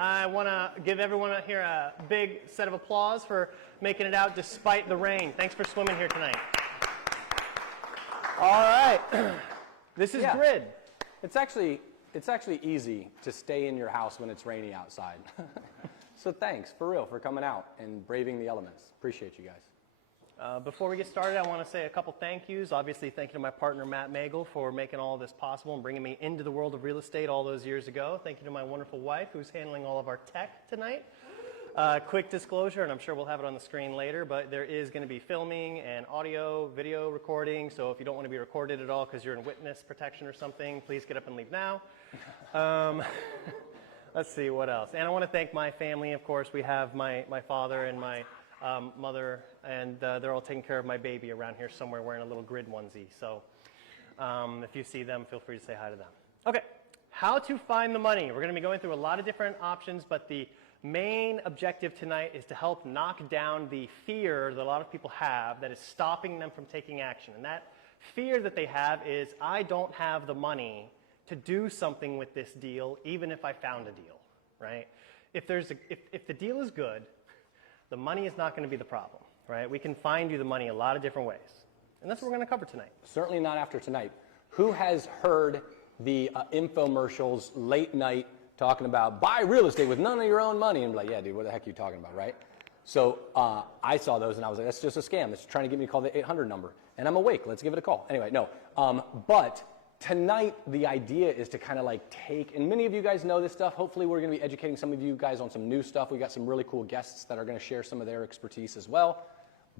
I want to give everyone here a big set of applause for making it out despite the rain. Thanks for swimming here tonight. All right. This is Grid. It's actually easy to stay in your house when it's rainy outside. So thanks, for real, for coming out and braving the elements. Appreciate you guys. Before we get started, I want to say a couple thank yous. Obviously, thank you to my partner, Matt Megel, for making all of this possible and bringing me into the world of real estate all those years ago. Thank you to my wonderful wife, who's handling all of our tech tonight. Quick disclosure, and I'm sure we'll have it on the screen later, but there is going to be filming and audio, video recording, so if you don't want to be recorded at all because you're in witness protection or something, please get up and leave now. Let's see, what else? And I want to thank my family, of course. We have my father and my mother, and they're all taking care of my baby around here somewhere wearing a little Grid onesie. So if you see them, feel free to say hi to them. Okay, how to find the money. We're going to be going through a lot of different options, but the main objective tonight is to help knock down the fear that a lot of people have that is stopping them from taking action. And that fear that they have is, I don't have the money to do something with this deal, even if I found a deal, right? If the deal is good, the money is not going to be the problem, right? We can find you the money a lot of different ways. And that's what we're going to cover tonight. Certainly not after tonight. Who has heard the infomercials late night talking about buy real estate with none of your own money? And I'm like, yeah, dude, what the heck are you talking about, right? So I saw those and I was like, that's just a scam. It's trying to get me to call the 800 number. And I'm awake. Let's give it a call. Anyway, no. But tonight, the idea is to kind of like take, and many of you guys know this stuff. Hopefully, we're going to be educating some of you guys on some new stuff. We got some really cool guests that are going to share some of their expertise as well.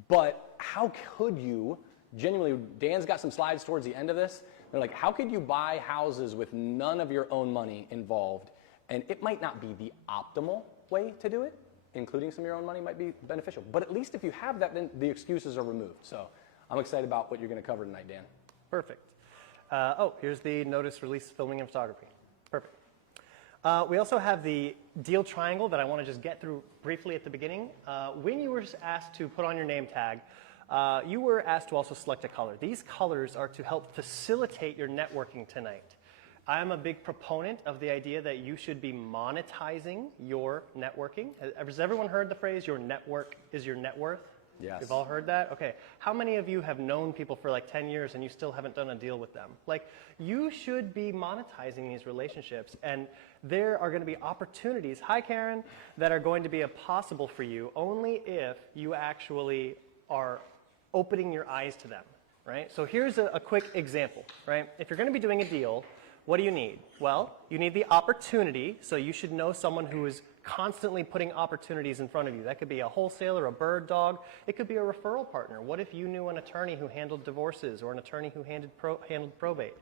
But how could you, genuinely, Dan's got some slides towards the end of this. They're like, how could you buy houses with none of your own money involved? And it might not be the optimal way to do it. Including some of your own money might be beneficial. But at least if you have that, then the excuses are removed. So I'm excited about what you're going to cover tonight, Dan. Perfect. Here's the notice, release, filming, and photography. Perfect. We also have the deal triangle that I want to just get through briefly at the beginning. When you were asked to put on your name tag, you were asked to also select a color. These colors are to help facilitate your networking tonight. I'm a big proponent of the idea that you should be monetizing your networking. Has everyone heard the phrase, your network is your net worth? Yes. You've all heard that? Okay. How many of you have known people for like 10 years and you still haven't done a deal with them? Like, you should be monetizing these relationships, and there are going to be opportunities, hi Karen, that are going to be possible for you only if you actually are opening your eyes to them, right? So here's a quick example, right? If you're going to be doing a deal, what do you need? Well, you need the opportunity, so you should know someone who is constantly putting opportunities in front of you. That could be a wholesaler, a bird dog. It could be a referral partner. What if you knew an attorney who handled divorces or an attorney who handled probate?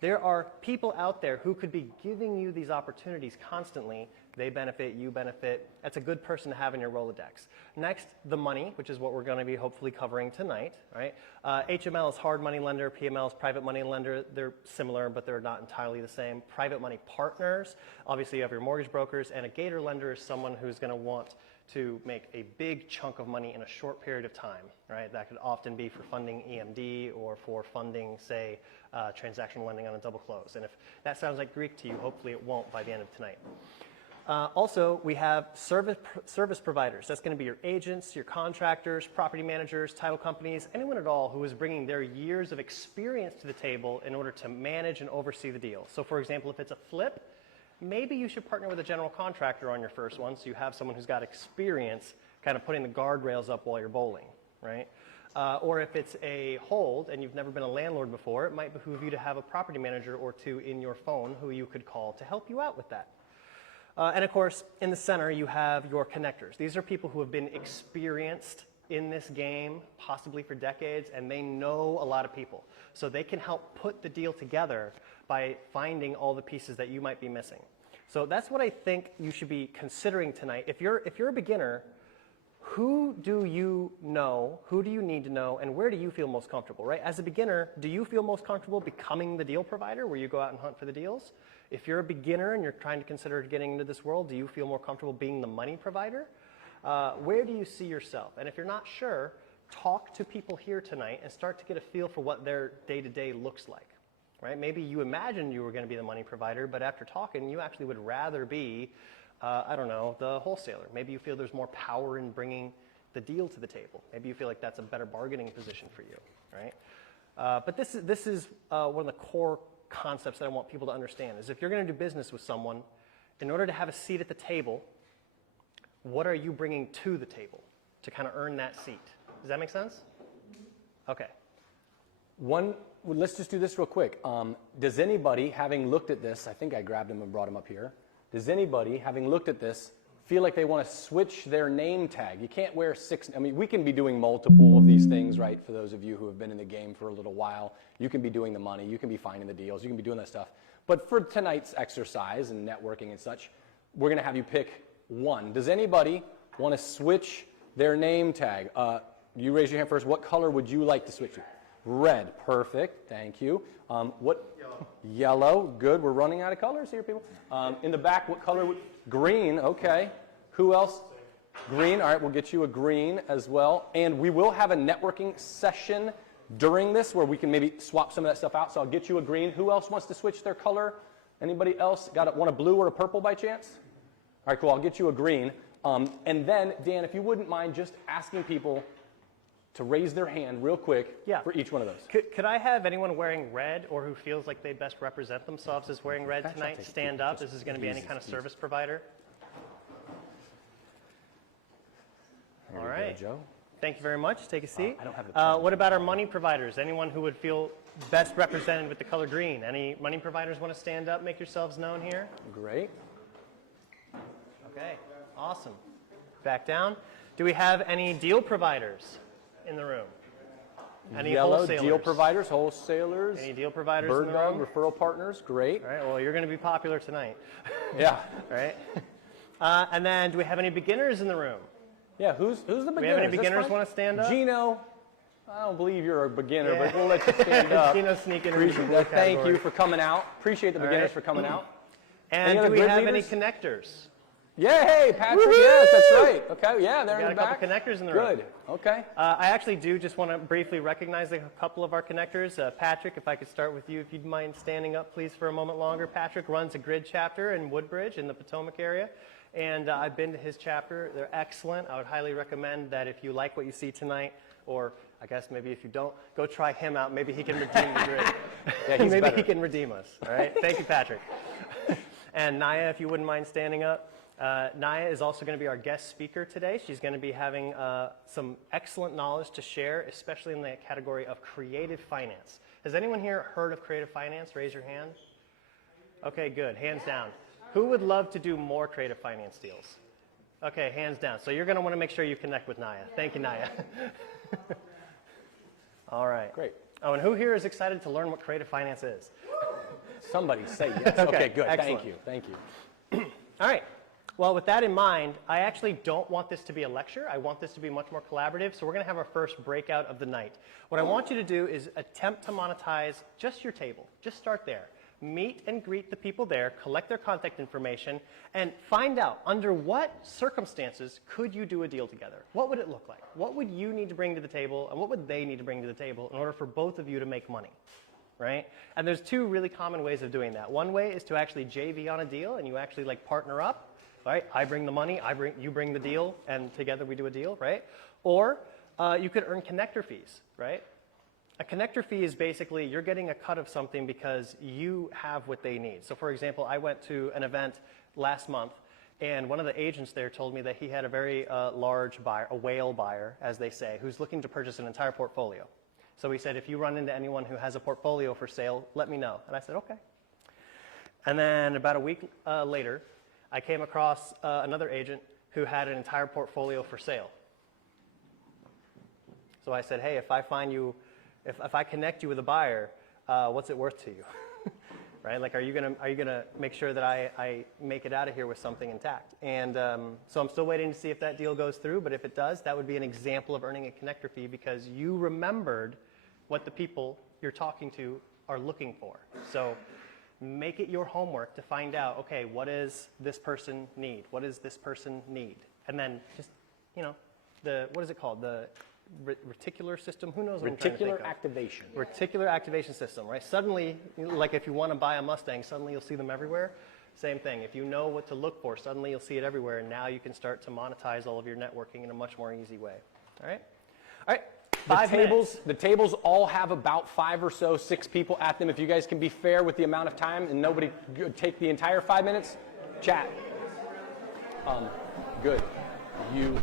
There are people out there who could be giving you these opportunities constantly. They benefit, you benefit. That's a good person to have in your Rolodex. Next, the money, which is what we're going to be hopefully covering tonight, right? HML is hard money lender, PML is private money lender. They're similar, but they're not entirely the same. Private money partners, obviously you have your mortgage brokers, and a gator lender is someone who's going to want to make a big chunk of money in a short period of time, right? That could often be for funding EMD or for funding, say, transactional lending on a double close. And if that sounds like Greek to you, hopefully it won't by the end of tonight. Also, we have service providers. That's going to be your agents, your contractors, property managers, title companies, anyone at all who is bringing their years of experience to the table in order to manage and oversee the deal. So, for example, if it's a flip, maybe you should partner with a general contractor on your first one, so you have someone who's got experience kind of putting the guardrails up while you're bowling, right? Or if it's a hold and you've never been a landlord before, it might behoove you to have a property manager or two in your phone who you could call to help you out with that. And of course, in the center, you have your connectors. These are people who have been experienced in this game, possibly for decades, and they know a lot of people. So they can help put the deal together by finding all the pieces that you might be missing. So that's what I think you should be considering tonight. If you're a beginner, who do you know, who do you need to know, and where do you feel most comfortable, right? As a beginner, do you feel most comfortable becoming the deal provider where you go out and hunt for the deals? If you're a beginner and you're trying to consider getting into this world, do you feel more comfortable being the money provider? Where do you see yourself? And if you're not sure, talk to people here tonight and start to get a feel for what their day-to-day looks like, right? Maybe you imagined you were going to be the money provider, but after talking, you actually would rather be I don't know, the wholesaler. Maybe you feel there's more power in bringing the deal to the table. Maybe you feel like that's a better bargaining position for you, right? But this is one of the core concepts that I want people to understand is if you're going to do business with someone, in order to have a seat at the table, what are you bringing to the table to kind of earn that seat? Does that make sense? Okay. Let's just do this real quick. Does anybody, having looked at this, I think I grabbed him and brought him up here. Does anybody, having looked at this, feel like they want to switch their name tag? You can't wear 6, I mean, we can be doing multiple of these things, right? For those of you who have been in the game for a little while, you can be doing the money, you can be finding the deals, you can be doing that stuff. But for tonight's exercise and networking and such, we're going to have you pick one. Does anybody want to switch their name tag? You raise your hand first. What color would you like to switch to? Red. Perfect. Thank you. What? Yellow. Yellow. Good. We're running out of colors here, people. In the back, what color? Green. Okay. Who else? Green. All right, we'll get you a green as well. And we will have a networking session during this where we can maybe swap some of that stuff out. So I'll get you a green. Who else wants to switch their color? Anybody else want a blue or a purple by chance? All right, cool. I'll get you a green. And then, Dan, if you wouldn't mind just asking people to raise their hand real quick for each one of those. Could I have anyone wearing red or who feels like they best represent themselves as wearing red tonight stand up? This is going to be any kind of service provider. All right. Joe. Thank you very much. Take a seat. I don't have the what about our money providers? Anyone who would feel best represented with the color green? Any money providers want to stand up, make yourselves known here? Great. Okay, awesome. Back down. Do we have any deal providers in the room? Any Yellow wholesalers? deal providers, wholesalers. Any deal providers Bird in the dog room? referral partners. Great. All right, well, you're going to be popular tonight. Yeah. All right. And then do we have any beginners in the room? Yeah, who's the beginner? Do we have any beginners want to stand up? Gino, I don't believe you're a beginner, but we'll let you stand up. Gino sneaking into the blue Thank category. you for coming out. Appreciate the beginners for coming out. And do we have any connectors? Yeah, hey, Patrick, yes, that's right. Okay, yeah, they're in the back. Got a couple connectors in the room. Good, okay. I actually do just want to briefly recognize a couple of our connectors. Patrick, if I could start with you, if you'd mind standing up, please, for a moment longer. Patrick runs a grid chapter in Woodbridge in the Potomac area, and I've been to his chapter. They're excellent. I would highly recommend that if you like what you see tonight, or I guess maybe if you don't, go try him out. Maybe he can redeem the grid. Yeah, he's maybe better. he can redeem us. All right? Thank you, Patrick. And Naya, if you wouldn't mind standing up. Naya is also going to be our guest speaker today. She's going to be having some excellent knowledge to share, especially in the category of creative finance. Has anyone here heard of creative finance? Raise your hand. Okay, good. Hands down. Who would love to do more creative finance deals? Okay, hands down. So you're going to want to make sure you connect with Naya. Thank you, Naya. All right. Great. Oh, and who here is excited to learn what creative finance is? Somebody say yes. Okay, good. Excellent. Thank you. All right. Well, with that in mind, I actually don't want this to be a lecture. I want this to be much more collaborative, so we're going to have our first breakout of the night. What I want you to do is attempt to monetize just your table. Just start there. Meet and greet the people there, collect their contact information, and find out under what circumstances could you do a deal together? What would it look like? What would you need to bring to the table, and what would they need to bring to the table in order for both of you to make money? Right? And there's two really common ways of doing that. One way is to actually JV on a deal, and you actually like partner up. Right? I bring the money, you bring the deal, and together we do a deal, right? Or you could earn connector fees, right? A connector fee is basically you're getting a cut of something because you have what they need. So for example, I went to an event last month, and one of the agents there told me that he had a very large buyer, a whale buyer, as they say, who's looking to purchase an entire portfolio. So he said, if you run into anyone who has a portfolio for sale, let me know. And I said, okay. And then about a week later, I came across another agent who had an entire portfolio for sale. So I said, hey, if I find you, if I connect you with a buyer, what's it worth to you? Right? Like, are you gonna make sure that I make it out of here with something intact? And so I'm still waiting to see if that deal goes through. But if it does, that would be an example of earning a connector fee because you remembered what the people you're talking to are looking for. So make it your homework to find out, okay, what does this person need? What does this person need? And then just, what is it called? The reticular system? Who knows what I'm trying to think of? Reticular activation. Reticular activation system, right? Suddenly, like if you want to buy a Mustang, suddenly you'll see them everywhere. Same thing. If you know what to look for, suddenly you'll see it everywhere, and now you can start to monetize all of your networking in a much more easy way. All right? All right. The tables all have about 5 or so, 6 people at them. If you guys can be fair with the amount of time and nobody take the entire 5 minutes, chat. Good. You.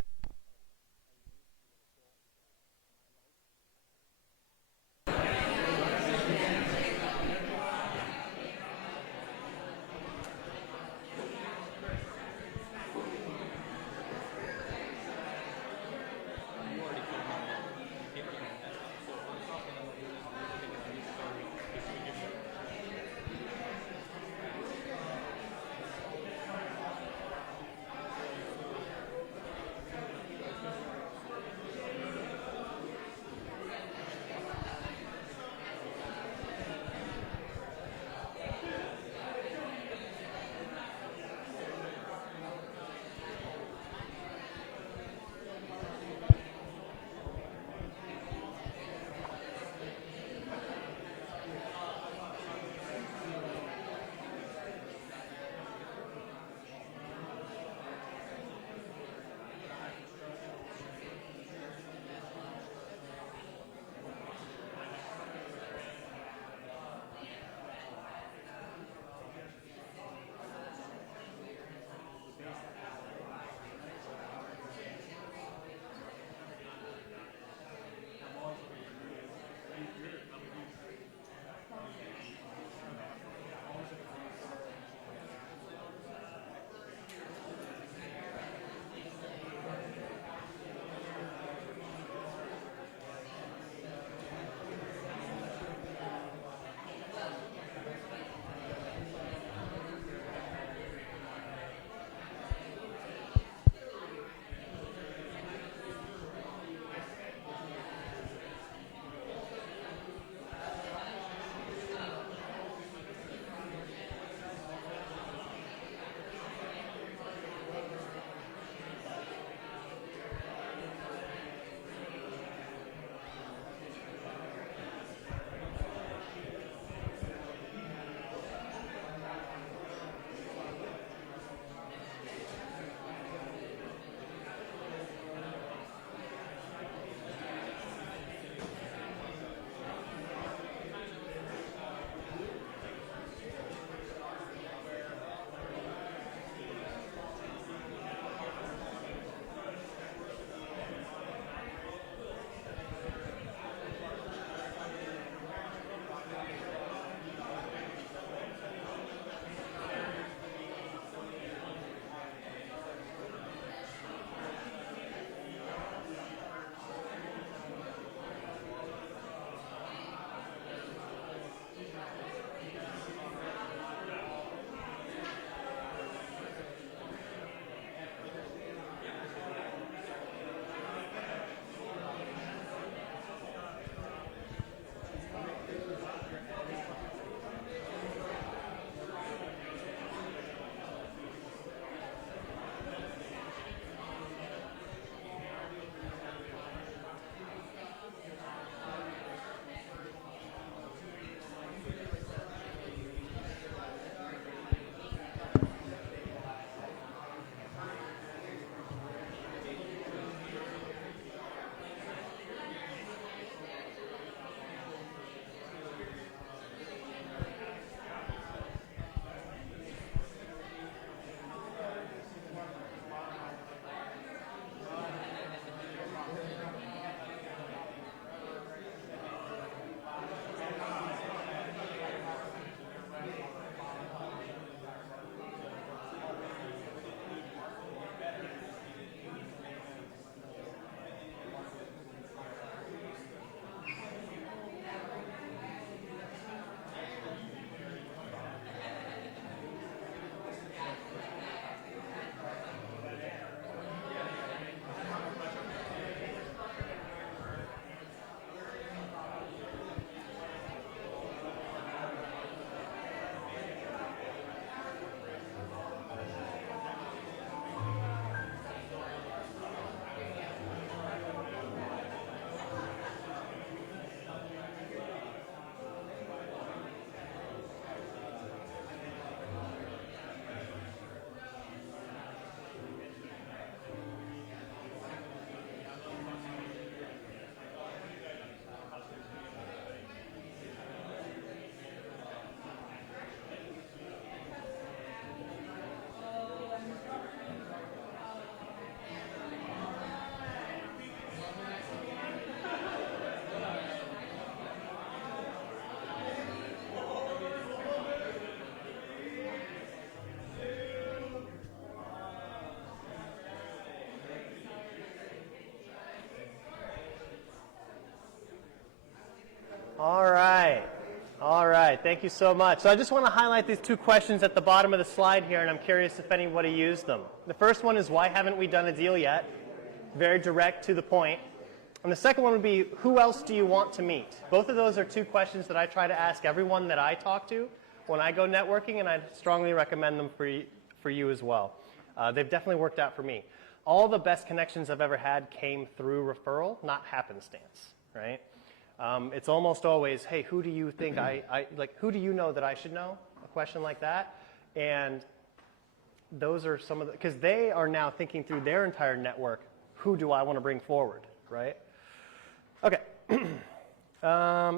right, thank you so much. So I just want to highlight these 2 questions at the bottom of the slide here, and I'm curious if anybody used them. The first one is, why haven't we done a deal yet? Very direct, to the point. And the second one would be, who else do you want to meet? Both of those are 2 questions that I try to ask everyone that I talk to when I go networking, and I strongly recommend them for you as well. They've definitely worked out for me. All the best connections I've ever had came through referral, not happenstance, right? It's almost always, hey, who do you think who do you know that I should know? A question like that. And those are some of the, because they are now thinking through their entire network, who do I want to bring forward, right? Okay.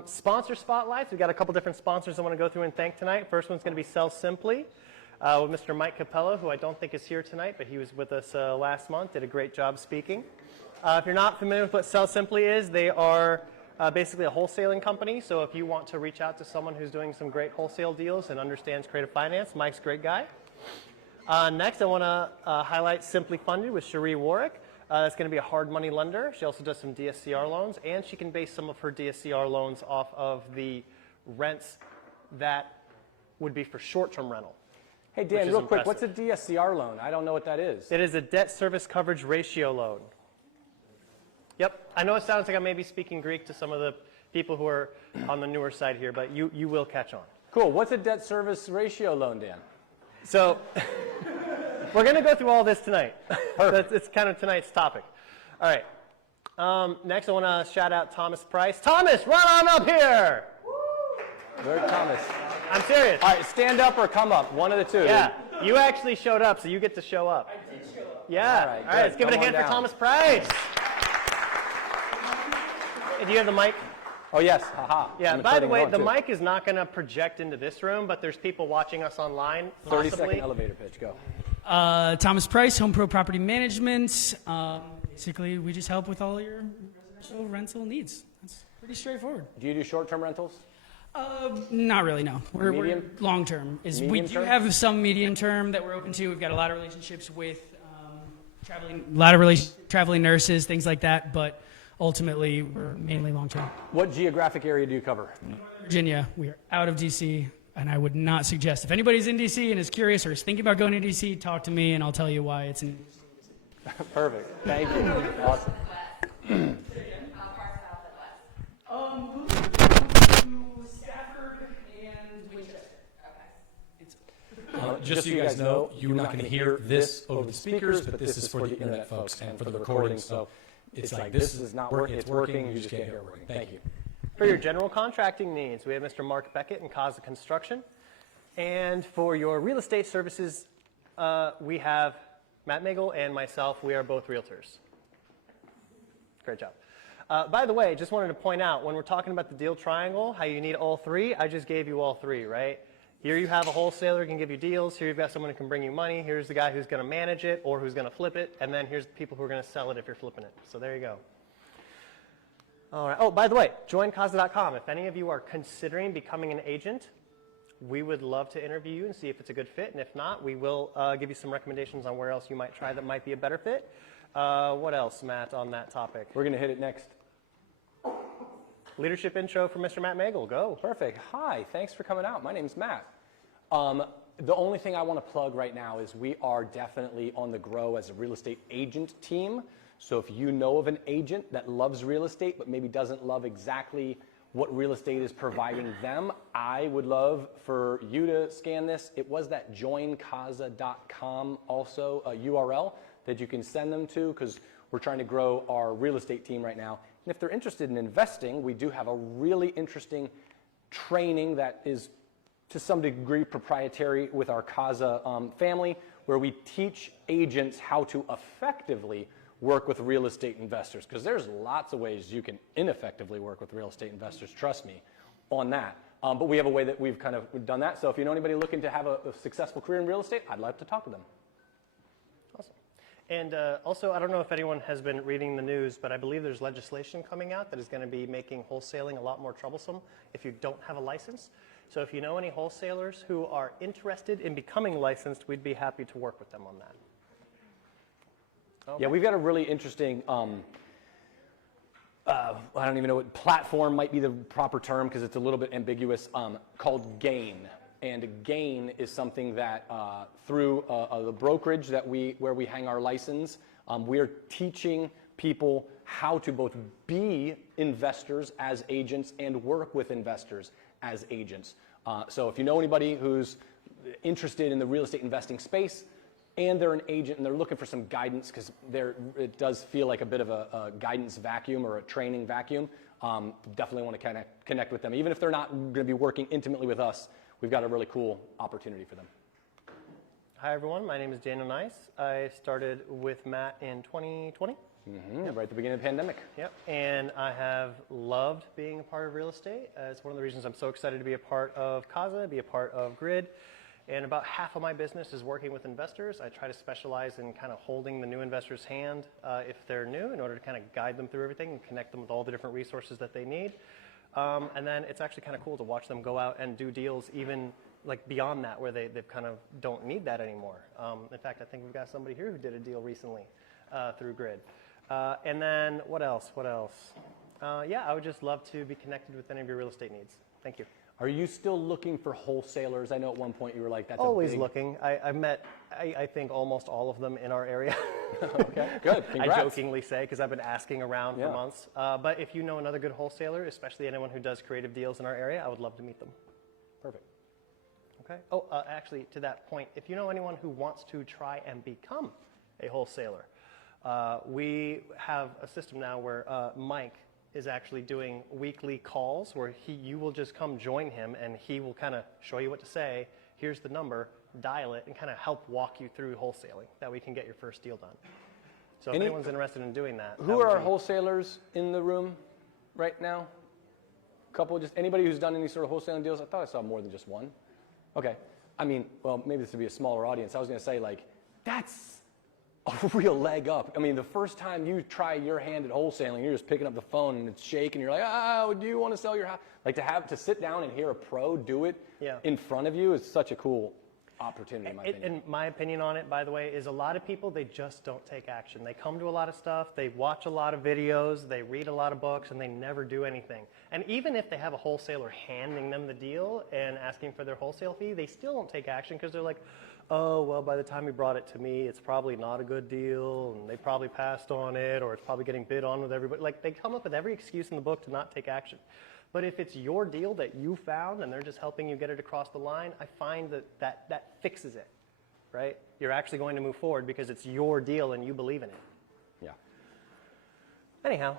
Sponsor spotlights. We've got a couple different sponsors I want to go through and thank tonight. First one's going to be Sell Simply with Mr. Mike Capello, who I don't think is here tonight, but he was with us last month, did a great job speaking. If you're not familiar with what Sell Simply is, they are basically a wholesaling company. So if you want to reach out to someone who's doing some great wholesale deals and understands creative finance, Mike's a great guy. Next, I want to highlight Simply Funded with Cherie Warwick. That's going to be a hard money lender. She also does some DSCR loans, and she can base some of her DSCR loans off of the rents that would be for short-term rental. Hey, Dan, real quick, what's a DSCR loan? I don't know what that is. It is a debt service coverage ratio loan. Yep. I know it sounds like I may be speaking Greek to some of the people who are on the newer side here, but you will catch on. Cool. What's a debt service ratio loan, Dan? So we're going to go through all this tonight. It's kind of tonight's topic. All right. Next, I want to shout out Thomas Price. Thomas, run on up here. Where's Thomas? I'm serious. All right, stand up or come up. One of the two. Yeah, you actually showed up, so you get to show up. I did show up. Yeah. All right, let's give it a hand for Thomas Price. Hey, do you have the mic? Oh, yes. Haha. Yeah, by the way, the mic is not going to project into this room, but there's people watching us online, possibly. 30-second elevator pitch. Go. Thomas Price, Home Pro Property Management. Basically, we just help with all your residential rental needs. That's pretty straightforward. Do you do short-term rentals? Not really, no. We're Medium? long-term. We Medium do term? have some medium-term that we're open to. We've got a lot of relationships with traveling nurses, things like that, but ultimately, we're mainly long-term. What geographic area do you cover? Virginia. We are out of D.C., and I would not suggest. If anybody's in D.C. and is curious or is thinking about going to D.C., talk to me, and I'll tell you why it's in Perfect. Thank you. Awesome. Stafford and Winchester. Just so you guys know, you're not going to hear this over the speakers, but this is for the internet folks and for the recording. So it's like this is not working, it's working, you just can't hear it working. Thank you. For your general contracting needs, we have Mr. Mark Beckett in Kaza Construction. And for your real estate services, we have Matt Megel and myself. We are both realtors. Great job. By the way, just wanted to point out, when we're talking about the deal triangle, how you need all 3, I just gave you all 3, right? Here you have a wholesaler who can give you deals. Here you've got someone who can bring you money. Here's the guy who's going to manage it or who's going to flip it. And then here's the people who are going to sell it if you're flipping it. So there you go. All right. Oh, by the way, joinkaza.com. If any of you are considering becoming an agent, we would love to interview you and see if it's a good fit. And if not, we will give you some recommendations on where else you might try that might be a better fit. What else, Matt, on that topic? We're going to hit it next. Leadership intro for Mr. Matt Megel. Go. Perfect. Hi. Thanks for coming out. My name's Matt. The only thing I want to plug right now is we are definitely on the grow as a real estate agent team. So if you know of an agent that loves real estate but maybe doesn't love exactly what real estate is providing them, I would love for you to scan this. It was that joinkaza.com also a URL that you can send them to, because we're trying to grow our real estate team right now. And if they're interested in investing, we do have a really interesting training that is to some degree proprietary with our Kaza family, where we teach agents how to effectively work with real estate investors, because there's lots of ways you can ineffectively work with real estate investors, trust me on that. But we have a way that we've kind of done that. So if you know anybody looking to have a successful career in real estate, I'd love to talk to them. Awesome. And also, I don't know if anyone has been reading the news, but I believe there's legislation coming out that is going to be making wholesaling a lot more troublesome if you don't have a license. So if you know any wholesalers who are interested in becoming licensed, we'd be happy to work with them on that. Okay. Yeah, we've got a really interesting I don't even know what platform might be the proper term because it's a little bit ambiguous, called Gain. And Gain is something that through the brokerage where we hang our license, we're teaching people how to both be investors as agents and work with investors as agents. So if you know anybody who's interested in the real estate investing space and they're an agent and they're looking for some guidance, because it does feel like a bit of a guidance vacuum or a training vacuum, definitely want to connect with them. Even if they're not going to be working intimately with us, we've got a really cool opportunity for them. Hi, everyone. My name is Daniel Nice. I started with Matt in 2020. Right at the beginning of the pandemic. Yep, and I have loved being a part of real estate. It's one of the reasons I'm so excited to be a part of Casa, be a part of Grid. And about half of my business is working with investors. I try to specialize in kind of holding the new investor's hand if they're new in order to kind of guide them through everything and connect them with all the different resources that they need. And then it's actually kind of cool to watch them go out and do deals even like beyond that where they kind of don't need that anymore. In fact, I think we've got somebody here who did a deal recently through Grid. And then what else? Yeah, I would just love to be connected with any of your real estate needs. Thank you. Are you still looking for wholesalers? I know at one point you were like, that's always looking. I've met, I think, almost all of them in our area. Okay, good. Congrats. I jokingly say, because I've been asking around for months. But if you know another good wholesaler, especially anyone who does creative deals in our area, I would love to meet them. Perfect. Okay. Oh, actually, to that point, if you know anyone who wants to try and become a wholesaler, we have a system now where Mike is actually doing weekly calls where you will just come join him and he will kind of show you what to say. Here's the number, dial it, and kind of help walk you through wholesaling. That we can get your first deal done. So if anyone's interested in doing that. Who are our wholesalers in the room right now? A couple, just anybody who's done any sort of wholesaling deals? I thought I saw more than just one. Okay. I mean, well, maybe this would be a smaller audience. I was going to say, like, that's a real leg up. I mean, the first time you try your hand at wholesaling, you're just picking up the phone and it's shaking. You're like, do you want to sell your house? Like to sit down and hear a pro do it in front of you is such a cool opportunity, in my opinion. And my opinion on it, by the way, is a lot of people, they just don't take action. They come to a lot of stuff, they watch a lot of videos, they read a lot of books, and they never do anything. And even if they have a wholesaler handing them the deal and asking for their wholesale fee, they still don't take action because they're like, oh, well, by the time he brought it to me, it's probably not a good deal, and they probably passed on it, or it's probably getting bid on with everybody. Like, they come up with every excuse in the book to not take action. But if it's your deal that you found and they're just helping you get it across the line, I find that fixes it, right? You're actually going to move forward because it's your deal and you believe in it. Yeah. Anyhow,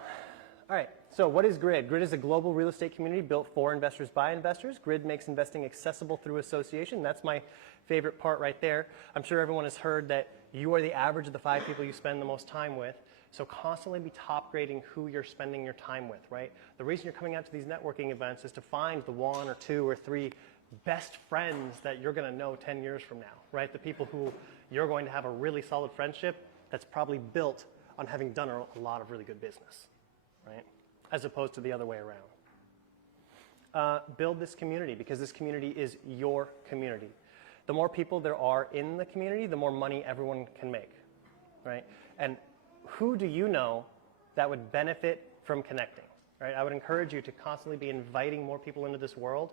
all right, so what is Grid? Grid is a global real estate community built for investors by investors. Grid makes investing accessible through association. That's my favorite part right there. I'm sure everyone has heard that you are the average of the 5 people you spend the most time with. So constantly be top grading who you're spending your time with, right? The reason you're coming out to these networking events is to find the 1 or 2 or 3 best friends that you're going to know 10 years from now, right? The people who you're going to have a really solid friendship that's probably built on having done a lot of really good business, right? As opposed to the other way around. Build this community because this community is your community. The more people there are in the community, the more money everyone can make, right? And who do you know that would benefit from connecting, right? I would encourage you to constantly be inviting more people into this world.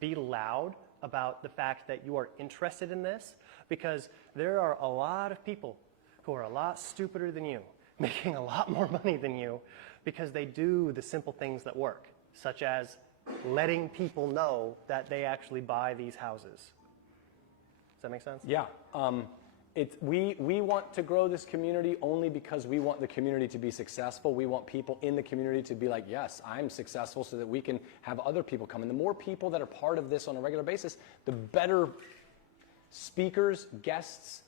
Be loud about the fact that you are interested in this because there are a lot of people who are a lot stupider than you, making a lot more money than you because they do the simple things that work, such as letting people know that they actually buy these houses. Does that make sense? Yeah. We want to grow this community only because we want the community to be successful. We want people in the community to be like, yes, I'm successful so that we can have other people come. And the more people that are part of this on a regular basis, the better speakers, guests,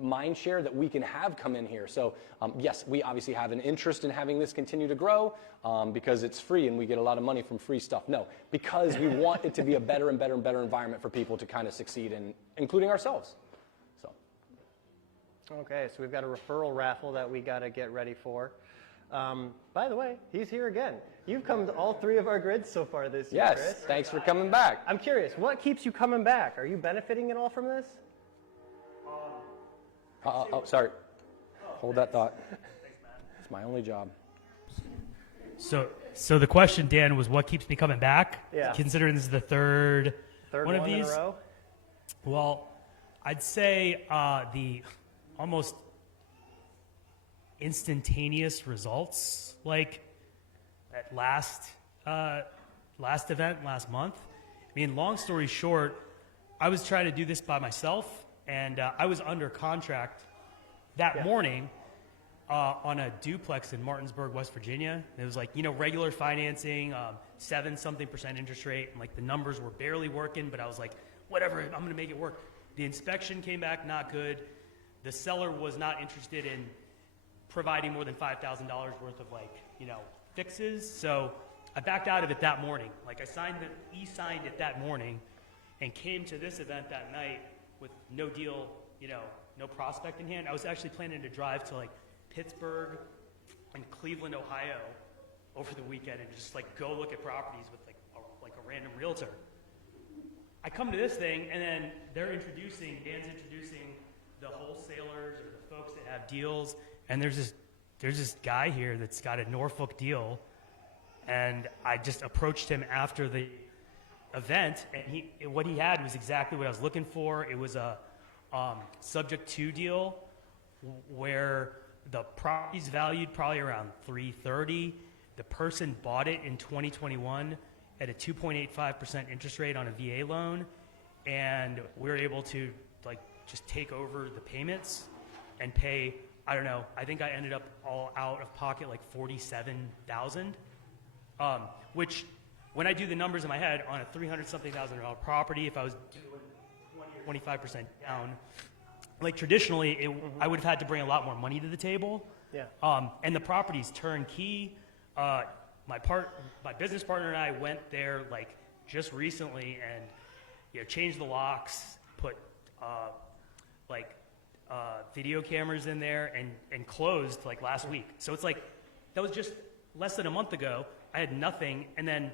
mind share that we can have come in here. So yes, we obviously have an interest in having this continue to grow because it's free and we get a lot of money from free stuff. No, because we want it to be a better and better and better environment for people to kind of succeed in, including ourselves. Okay, so we've got a referral raffle that we got to get ready for. By the way, he's here again. You've come to all 3 of our grids so far this year, yes, Chris. Yes, thanks for coming back. I'm curious, what keeps you coming back? Are you benefiting at all from this? Sorry. Hold that thought. Thanks, Matt. It's my only job. So the question, Dan, was what keeps me coming back? Yeah. Considering this is the third One of in these. a row? Well, I'd say the almost instantaneous results, like at last event last month. I mean, long story short, I was trying to do this by myself, and I was under contract that morning on a duplex in Martinsburg, West Virginia. It was like, regular financing, 7-something% interest rate, and like the numbers were barely working, but I was like, whatever, I'm gonna make it work. The inspection came back not good. The seller was not interested in providing more than $5,000 worth of fixes. So I backed out of it that morning. Like e-signed it that morning and came to this event that night with no deal, no prospect in hand. I was actually planning to drive to Pittsburgh and Cleveland, Ohio over the weekend and just go look at properties with a random realtor. I come to this thing and then Dan's introducing the wholesalers or the folks that have deals, and there's this guy here that's got a Norfolk deal, and I just approached him after the event, and what he had was exactly what I was looking for. It was a subject to deal where the property's valued probably around $330. The person bought it in 2021 at a 2.85% interest rate on a VA loan, and we were able to just take over the payments and pay, I don't know, I think I ended up all out of pocket $47,000, which when I do the numbers in my head on a $300-something thousand property, if I was doing 20 or 25% down, traditionally, I would have had to bring a lot more money to the table. Yeah. And the property's turnkey. My business partner and I went there just recently and changed the locks, put video cameras in there, and closed last week. So it's that was just less than a month ago. I had nothing, and then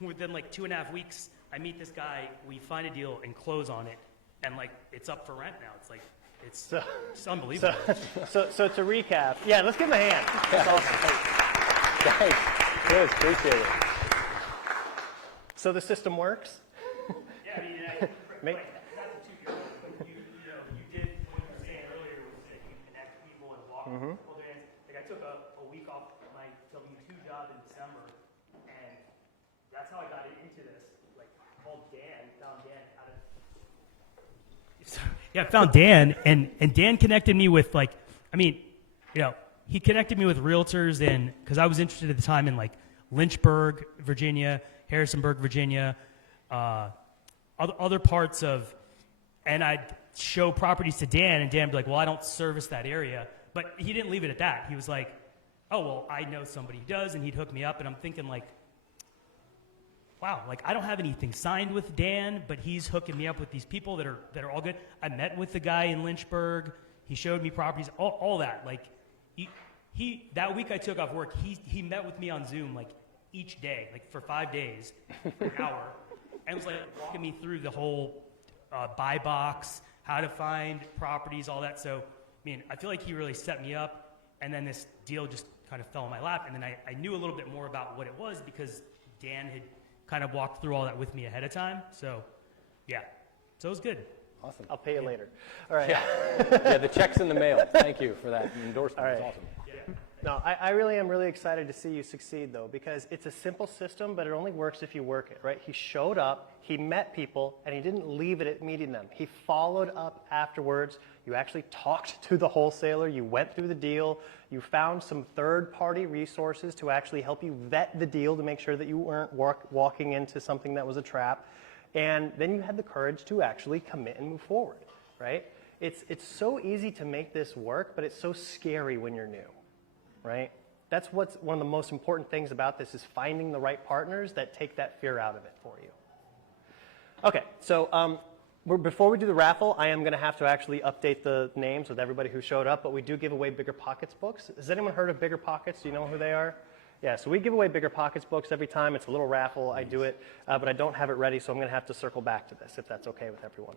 within 2.5 weeks, I meet this guy, we find a deal and close on it, and it's up for rent now. It's unbelievable. So to recap, yeah, let's give him a hand. That's awesome. Thanks. Good, appreciate it. So the system works? Yeah, I mean, Make- not to toot your horn, but you did what you were saying earlier was that you connect people and walk. Well, I took a week off my W-2 job in December, and that's how I got into this. Called Dan, found Dan out of. Yeah, I found Dan, and Dan connected me with he connected me with realtors, and because I was interested at the time in Lynchburg, Virginia, Harrisonburg, Virginia, other parts of, and I'd show properties to Dan, and Dan would be like, well, I don't service that area. But he didn't leave it at that. He was like, oh, well, I know somebody who does, and he'd hook me up, and I'm thinking wow, I don't have anything signed with Dan, but he's hooking me up with these people that are all good. I met with the guy in Lynchburg. He showed me properties, all that. He that week I took off work, he met with me on Zoom each day, for 5 days, an hour, and was walking me through the whole buy box, how to find properties, all that. So, I feel like he really set me up, and then this deal just kind of fell in my lap, and then I knew a little bit more about what it was because Dan had kind of walked through all that with me ahead of time. So, yeah. So it was good. Awesome. I'll pay you later. All right. Yeah, the check's in the mail. Thank you for that endorsement. All right. It's awesome. No, I really am really excited to see you succeed, though, because it's a simple system, but it only works if you work it, right? He showed up, he met people, and he didn't leave it at meeting them. He followed up afterwards. You actually talked to the wholesaler. You went through the deal. You found some third-party resources to actually help you vet the deal to make sure that you weren't walking into something that was a trap. And then you had the courage to actually commit and move forward, right? It's so easy to make this work, but it's so scary when you're new. Right? That's what's one of the most important things about this is finding the right partners that take that fear out of it for you. Okay, so before we do the raffle, I am going to have to actually update the names with everybody who showed up, but we do give away Bigger Pockets books. Has anyone heard of Bigger Pockets? Do you know who they are? Yeah, so we give away Bigger Pockets books every time. It's a little raffle. I do it, but I don't have it ready, so I'm going to have to circle back to this if that's okay with everyone.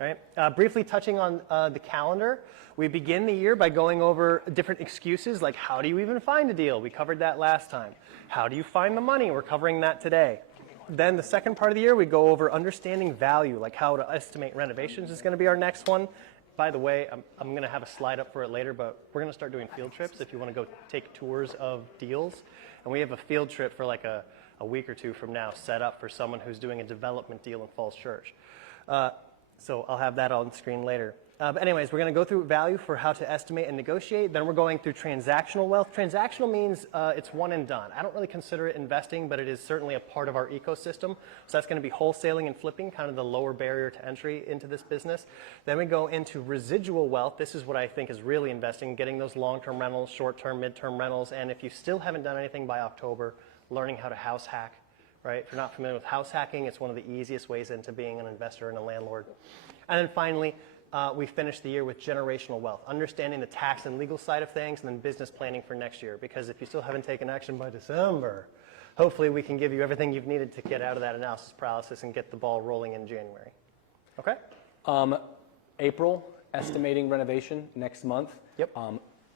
Right? Briefly touching on the calendar, we begin the year by going over different excuses like how do you even find a deal? We covered that last time. How do you find the money? We're covering that today. Then the second part of the year, we go over understanding value, like how to estimate renovations is going to be our next one. By the way, I'm going to have a slide up for it later, but we're going to start doing field trips if you want to go take tours of deals. And we have a field trip for like a week or two from now set up for someone who's doing a development deal in Falls Church. So I'll have that on screen later. But anyways, we're going to go through value for how to estimate and negotiate. Then we're going through transactional wealth. Transactional means it's one and done. I don't really consider it investing, but it is certainly a part of our ecosystem. So that's going to be wholesaling and flipping, kind of the lower barrier to entry into this business. Then we go into residual wealth. This is what I think is really investing, getting those long-term rentals, short-term, mid-term rentals. And if you still haven't done anything by October, learning how to house hack. Right? If you're not familiar with house hacking, it's one of the easiest ways into being an investor and a landlord. And then finally, we finish the year with generational wealth, understanding the tax and legal side of things, and then business planning for next year. Because if you still haven't taken action by December, hopefully we can give you everything you've needed to get out of that analysis paralysis and get the ball rolling in January. Okay? April, estimating renovation next month. Yep.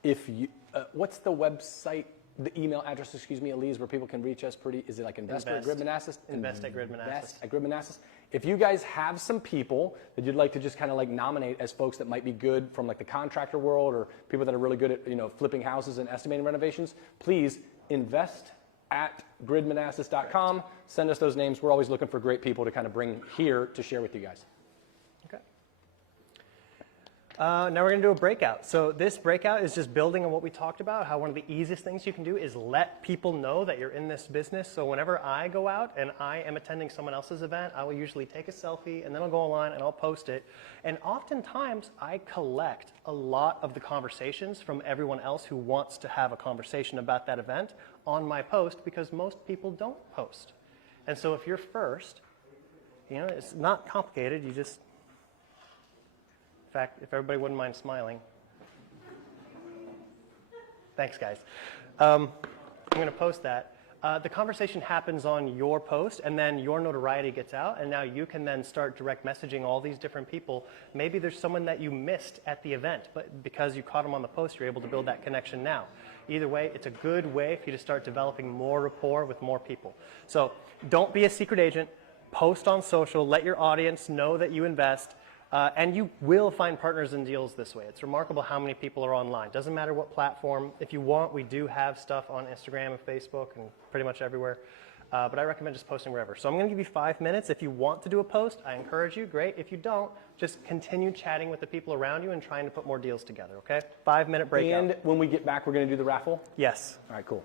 If you, what's the website? The email address, Elise, where people can reach us is it like investor at Grid Manassas? Invest at Grid Manassas. Invest at Grid Manassas. If you guys have some people that you'd like to just kind of like nominate as folks that might be good from like the contractor world or people that are really good at, flipping houses and estimating renovations, please invest at gridmanassas.com. Send us those names. We're always looking for great people to kind of bring here to share with you guys. Now we're going to do a breakout. So this breakout is just building on what we talked about, how one of the easiest things you can do is let people know that you're in this business. So whenever I go out and I am attending someone else's event, I will usually take a selfie and then I'll go online and I'll post it. And oftentimes I collect a lot of the conversations from everyone else who wants to have a conversation about that event on my post because most people don't post. And so if you're first, it's not complicated. You just... In fact, if everybody wouldn't mind smiling. Thanks, guys. I'm going to post that. The conversation happens on your post, and then your notoriety gets out, and now you can then start direct messaging all these different people. Maybe there's someone that you missed at the event, but because you caught them on the post, you're able to build that connection now. Either way, it's a good way for you to start developing more rapport with more people. So don't be a secret agent. Post on social. Let your audience know that you invest. And you will find partners and deals this way. It's remarkable how many people are online. Doesn't matter what platform. If you want, we do have stuff on Instagram and Facebook and pretty much everywhere. But I recommend just posting wherever. So I'm going to give you 5 minutes. If you want to do a post, I encourage you. Great. If you don't, just continue chatting with the people around you and trying to put more deals together, okay? 5-minute breakout. And when we get back, we're going to do the raffle? Yes. All right, cool.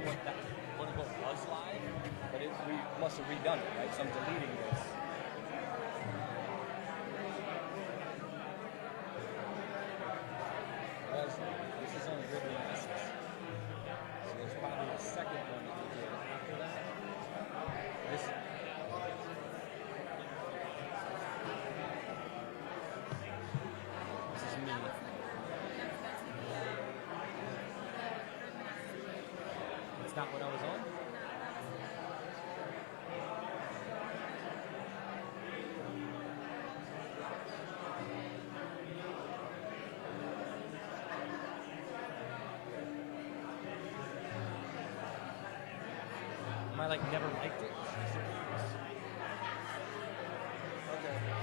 what that quote-unquote was live, but we must have redone it, right? So I'm deleting this. This is on Manassas. So there's probably a second one that we did after that. This is me. That's not what I was on? I like never liked it. Okay.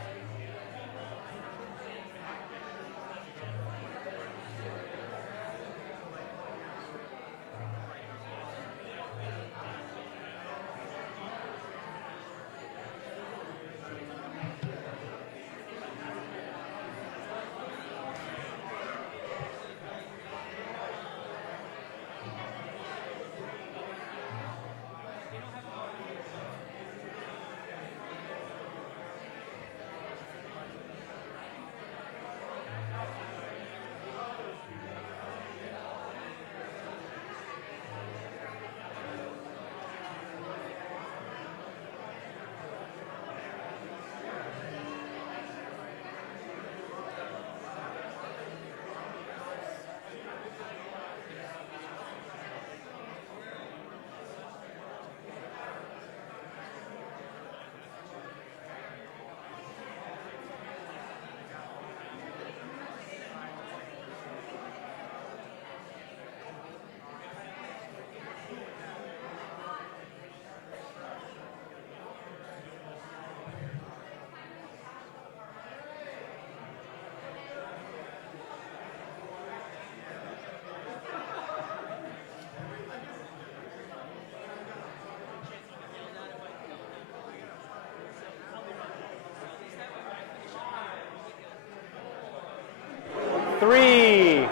Three,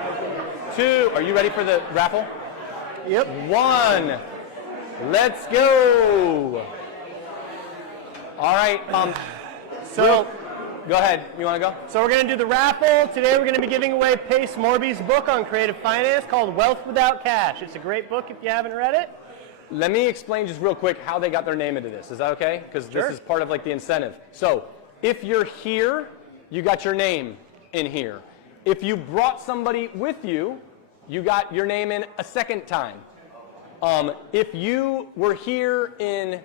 two, are you ready for the raffle? Yep. One, let's go. All right, so go ahead, you want to go? So we're going to do the raffle. Today we're going to be giving away Pace Morby's book on creative finance called Wealth Without Cash. It's a great book if you haven't read it. Let me explain just real quick how they got their name into this. Is that okay? Because Sure. this is part of like the incentive. So if you're here, you got your name in here. If you brought somebody with you, you got your name in a second time. If you were here in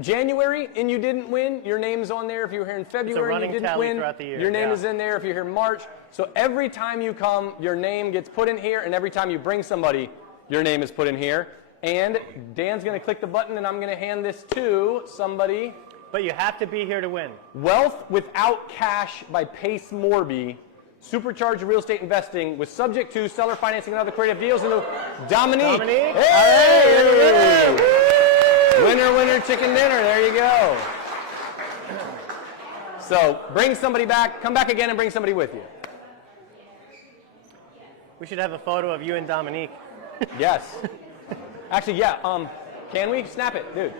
January and you didn't win, your name's on there. If you were here in February and you didn't tally win, throughout the year, your name yeah. is in there. If you're here in March. So every time you come, your name gets put in here, and every time you bring somebody, your name is put in here. And Dan's going to click the button, and I'm going to hand this to somebody. But you have to be here to win. Wealth Without Cash by Pace Morby. Supercharged real estate investing with subject to seller financing and other creative deals. And Dominique. Dominique. Hey! Winner, winner, chicken dinner. There you go. So bring somebody back. Come back again and bring somebody with you. We should have a photo of you and Dominique. Yes. Actually, yeah. Can we snap it, dude?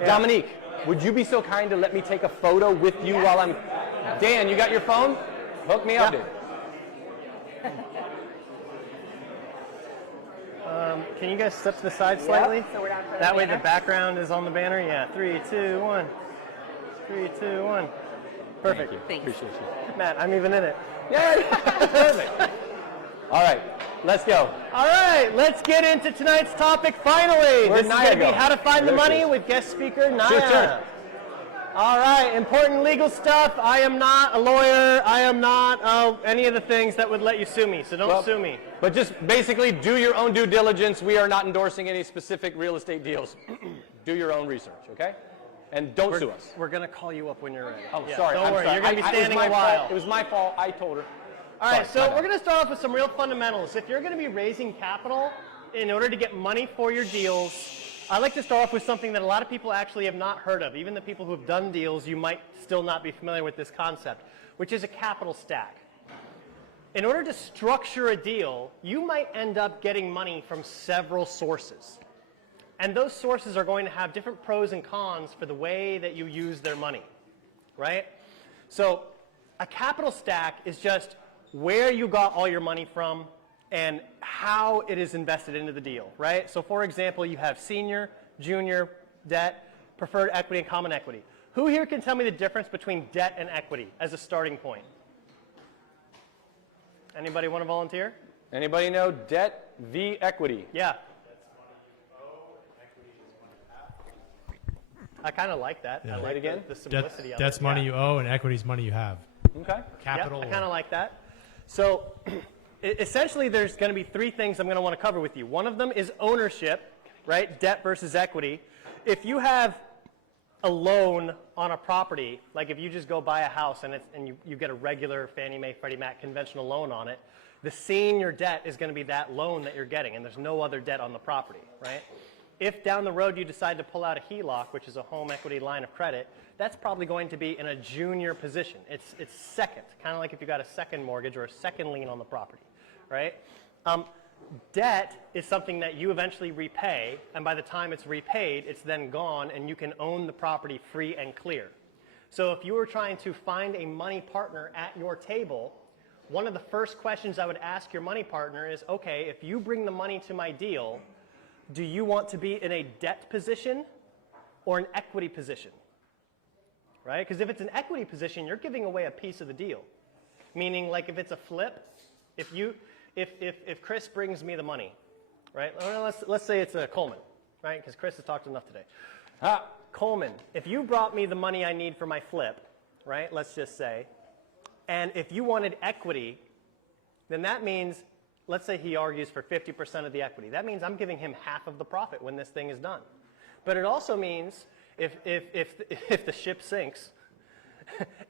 Yeah. Dominique, would you be so kind to let me take a photo with you while I'm... Dan, you got your phone? Hook me up, dude. Can you guys step to the side slightly? So we're down for the That way the banner. background is on the banner. Yeah. 3, 2, 1. 3, 2, 1. Perfect. Thanks. Appreciate you. Matt, I'm even in it. Yeah, perfect. All right, let's go. All right, let's get into tonight's topic finally. Where'd This is Naya going to be go? how to find the There she money is. with guest speaker your Naya. turn. All right, important legal stuff. I am not a lawyer. I am not any of the things that would let you sue me, so don't sue me. But just basically do your own due diligence. We are not endorsing any specific real estate deals. Do your own research, okay? And don't sue us. We're going to call you up when you're ready. Oh, Yeah, sorry. Don't I'm worry, sorry. you're going to be It was standing my a while. fault. It was my fault. I told her. All right, Sorry, so my we're bad. going to start off with some real fundamentals. If you're going to be raising capital in order to get money for your deals, I like to start off with something that a lot of people actually have not heard of. Even the people who have done deals, you might still not be familiar with this concept, which is a capital stack. In order to structure a deal, you might end up getting money from several sources. And those sources are going to have different pros and cons for the way that you use their money, right? So a capital stack is just where you got all your money from and how it is invested into the deal, right? So for example, you have senior, junior, debt, preferred equity, and common equity. Who here can tell me the difference between debt and equity as a starting point? Anybody want to volunteer? Anybody know debt v. equity? Yeah. I kind of like that. Yeah. I Say it like again? the simplicity of it. Debt's money Yeah. you owe, and equity's money you have. Okay. Capital. Yeah, I kind of like that. So essentially, there's going to be three things I'm going to want to cover with you. One of them is ownership, right? Debt versus equity. If you have a loan on a property, like if you just go buy a house and you get a regular Fannie Mae, Freddie Mac conventional loan on it, the senior debt is going to be that loan that you're getting, and there's no other debt on the property, right? If down the road you decide to pull out a HELOC, which is a home equity line of credit, that's probably going to be in a junior position. It's second, kind of like if you got a second mortgage or a second lien on the property, right? Debt is something that you eventually repay, and by the time it's repaid, it's then gone, and you can own the property free and clear. So if you were trying to find a money partner at your table, one of the first questions I would ask your money partner is, okay, if you bring the money to my deal, do you want to be in a debt position or an equity position? Right? Because if it's an equity position, you're giving away a piece of the deal. Meaning, like if it's a flip, if Chris brings me the money, right? Let's say it's a Coleman, right? Because Chris has talked enough today. Coleman, if you brought me the money I need for my flip, right? Let's just say, and if you wanted equity, then that means, let's say he argues for 50% of the equity. That means I'm giving him half of the profit when this thing is done. But it also means if the ship sinks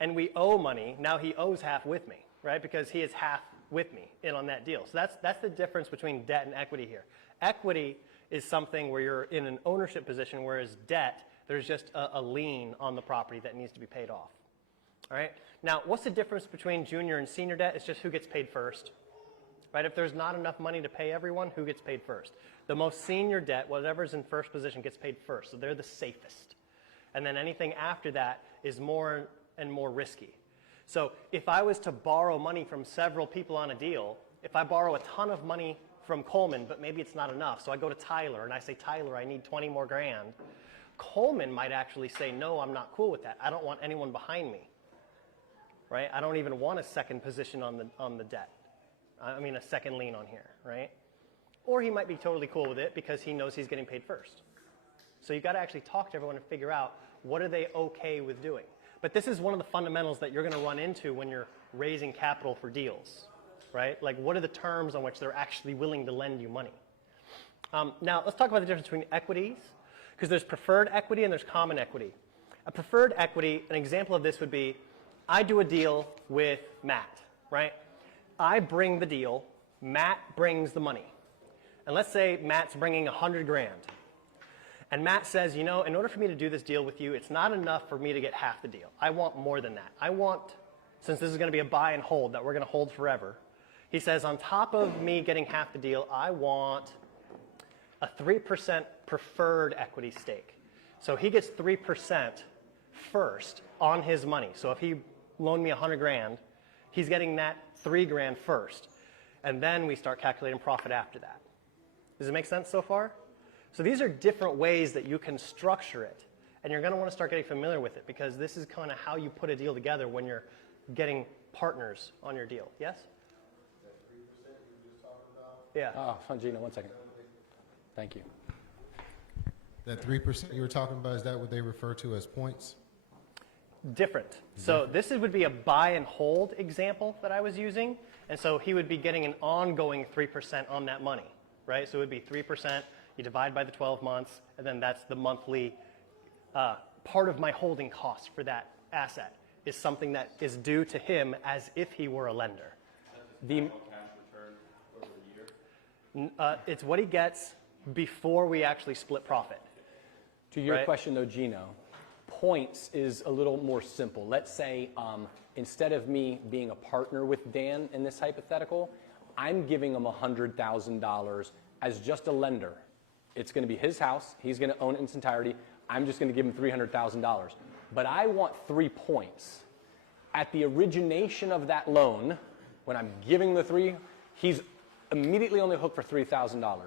and we owe money, now he owes half with me, right? Because he is half with me in on that deal. So that's the difference between debt and equity here. Equity is something where you're in an ownership position, whereas debt, there's just a lien on the property that needs to be paid off. All right? Now, what's the difference between junior and senior debt? It's just who gets paid first. Right? If there's not enough money to pay everyone, who gets paid first? The most senior debt, whatever's in first position, gets paid first. So they're the safest. And then anything after that is more and more risky. So if I was to borrow money from several people on a deal, if I borrow a ton of money from Coleman, but maybe it's not enough, so I go to Tyler and I say, Tyler, I need 20 more grand. Coleman might actually say, no, I'm not cool with that. I don't want anyone behind me. Right? I don't even want a second position on the debt. I mean, a second lien on here, right? Or he might be totally cool with it because he knows he's getting paid first. So you've got to actually talk to everyone and figure out what are they okay with doing. But this is one of the fundamentals that you're going to run into when you're raising capital for deals, right? Like, what are the terms on which they're actually willing to lend you money? Now, let's talk about the difference between equities, because there's preferred equity and there's common equity. A preferred equity, an example of this would be, I do a deal with Matt, right? I bring the deal, Matt brings the money. And let's say Matt's bringing 100 grand. And Matt says, you know, in order for me to do this deal with you, it's not enough for me to get half the deal. I want more than that. I want, since this is going to be a buy and hold that we're going to hold forever, he says, on top of me getting half the deal, I want a 3% preferred equity stake. So he gets 3% first on his money. So if he loaned me 100 grand, he's getting that 3 grand first. And then we start calculating profit after that. Does it make sense so far? So these are different ways that you can structure it. And you're going to want to start getting familiar with it because this is kind of how you put a deal together when you're getting partners on your deal. Yes? That 3% you just talked about? Yeah. Oh, Gina, 1 second. Thank you. That 3% you were talking about, is that what they refer to as points? Different. So this would be a buy and hold example that I was using. And so he would be getting an ongoing 3% on that money, right? So it would be 3%, you divide by the 12 months, and then that's the monthly part of my holding cost for that asset is something that is due to him as if he were a lender. It's what he gets before we actually split profit. To your Right. question, though, Gino, points is a little more simple. Let's say instead of me being a partner with Dan in this hypothetical, I'm giving him $100,000 as just a lender. It's going to be his house. He's going to own it in its entirety. I'm just going to give him $300,000. But I want 3 points. At the origination of that loan, when I'm giving the 3, he's immediately on the hook for $3,000.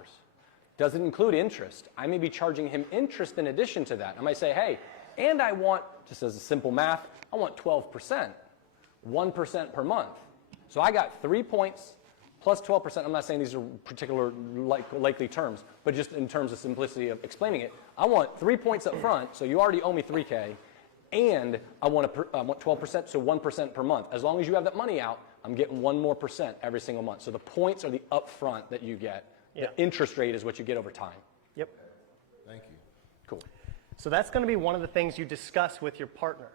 Doesn't include interest. I may be charging him interest in addition to that. I might say, hey, and I want, just as a simple math, I want 12%, 1% per month. So I got 3 points plus 12%. I'm not saying these are particular likely terms, but just in terms of simplicity of explaining it, I want 3 points up front, so you already owe me $3K, and I want 12%, so 1% per month. As long as you have that money out, I'm getting 1% more every single month. So the points are the upfront that you get. Yeah. The interest rate is what you get over time. Yep. Thank you. Cool. So that's going to be one of the things you discuss with your partner